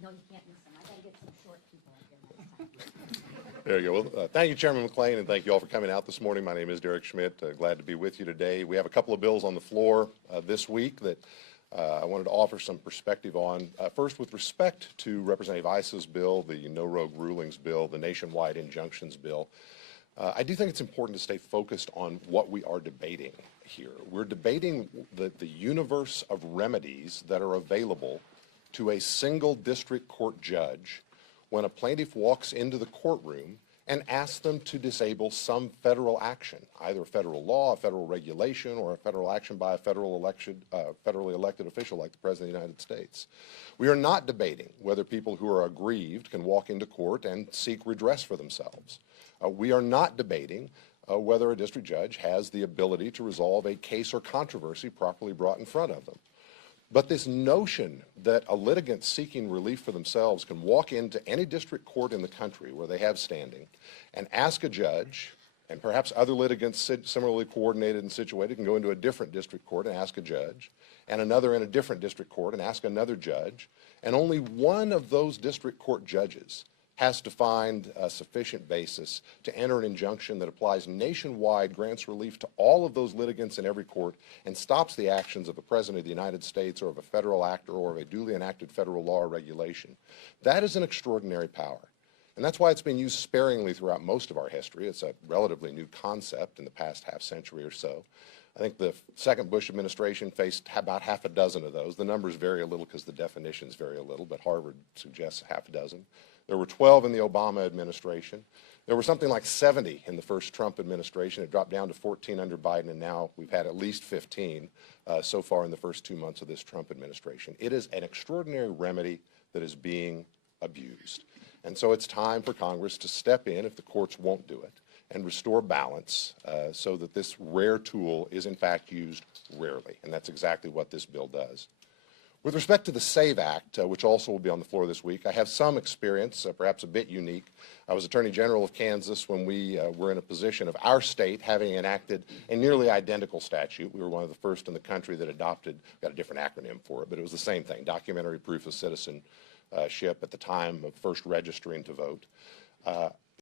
No, you can't miss them. I gotta get some short people up here next time. There you go. Well, thank you, Chairman McClain, and thank you all for coming out this morning. My name is Derek Schmidt. Glad to be with you today. We have a couple of bills on the floor this week that I wanted to offer some perspective on. First, with respect to Representative Issa's bill, the No Rogue Rulings bill, the Nationwide Injunctions bill, I do think it's important to stay focused on what we are debating here. We're debating the universe of remedies that are available to a single district court judge when a plaintiff walks into the courtroom and asks them to disable some federal action, either a federal law, a federal regulation, or a federal action by a federally elected official like the President of the United States. We are not debating whether people who are aggrieved can walk into court and seek redress for themselves. We are not debating whether a district judge has the ability to resolve a case or controversy properly brought in front of them. But this notion that a litigant seeking relief for themselves can walk into any district court in the country where they have standing and ask a judge, and perhaps other litigants similarly coordinated and situated can go into a different district court and ask a judge, and another in a different district court and ask another judge, and only one of those district court judges has to find a sufficient basis to enter an injunction that applies nationwide, grants relief to all of those litigants in every court, and stops the actions of a President of the United States or of a federal actor or of a duly enacted federal law or regulation. That is an extraordinary power. And that's why it's been used sparingly throughout most of our history. It's a relatively new concept in the past half century or so. I think the second Bush administration faced about half a dozen of those. The numbers vary a little because the definitions vary a little, but Harvard suggests half a dozen. There were 12 in the Obama administration. There were something like 70 in the first Trump administration. It dropped down to 14 under Biden, and now we've had at least 15 so far in the first 2 months of this Trump administration. It is an extraordinary remedy that is being abused. And so it's time for Congress to step in, if the courts won't do it, and restore balance so that this rare tool is in fact used rarely. And that's exactly what this bill does. With respect to the SAVE Act, which also will be on the floor this week, I have some experience, perhaps a bit unique. I was Attorney General of Kansas when we were in a position of our state having enacted a nearly identical statute. We were one of the first in the country that adopted, got a different acronym for it, but it was the same thing, documentary proof of citizenship at the time of first registering to vote.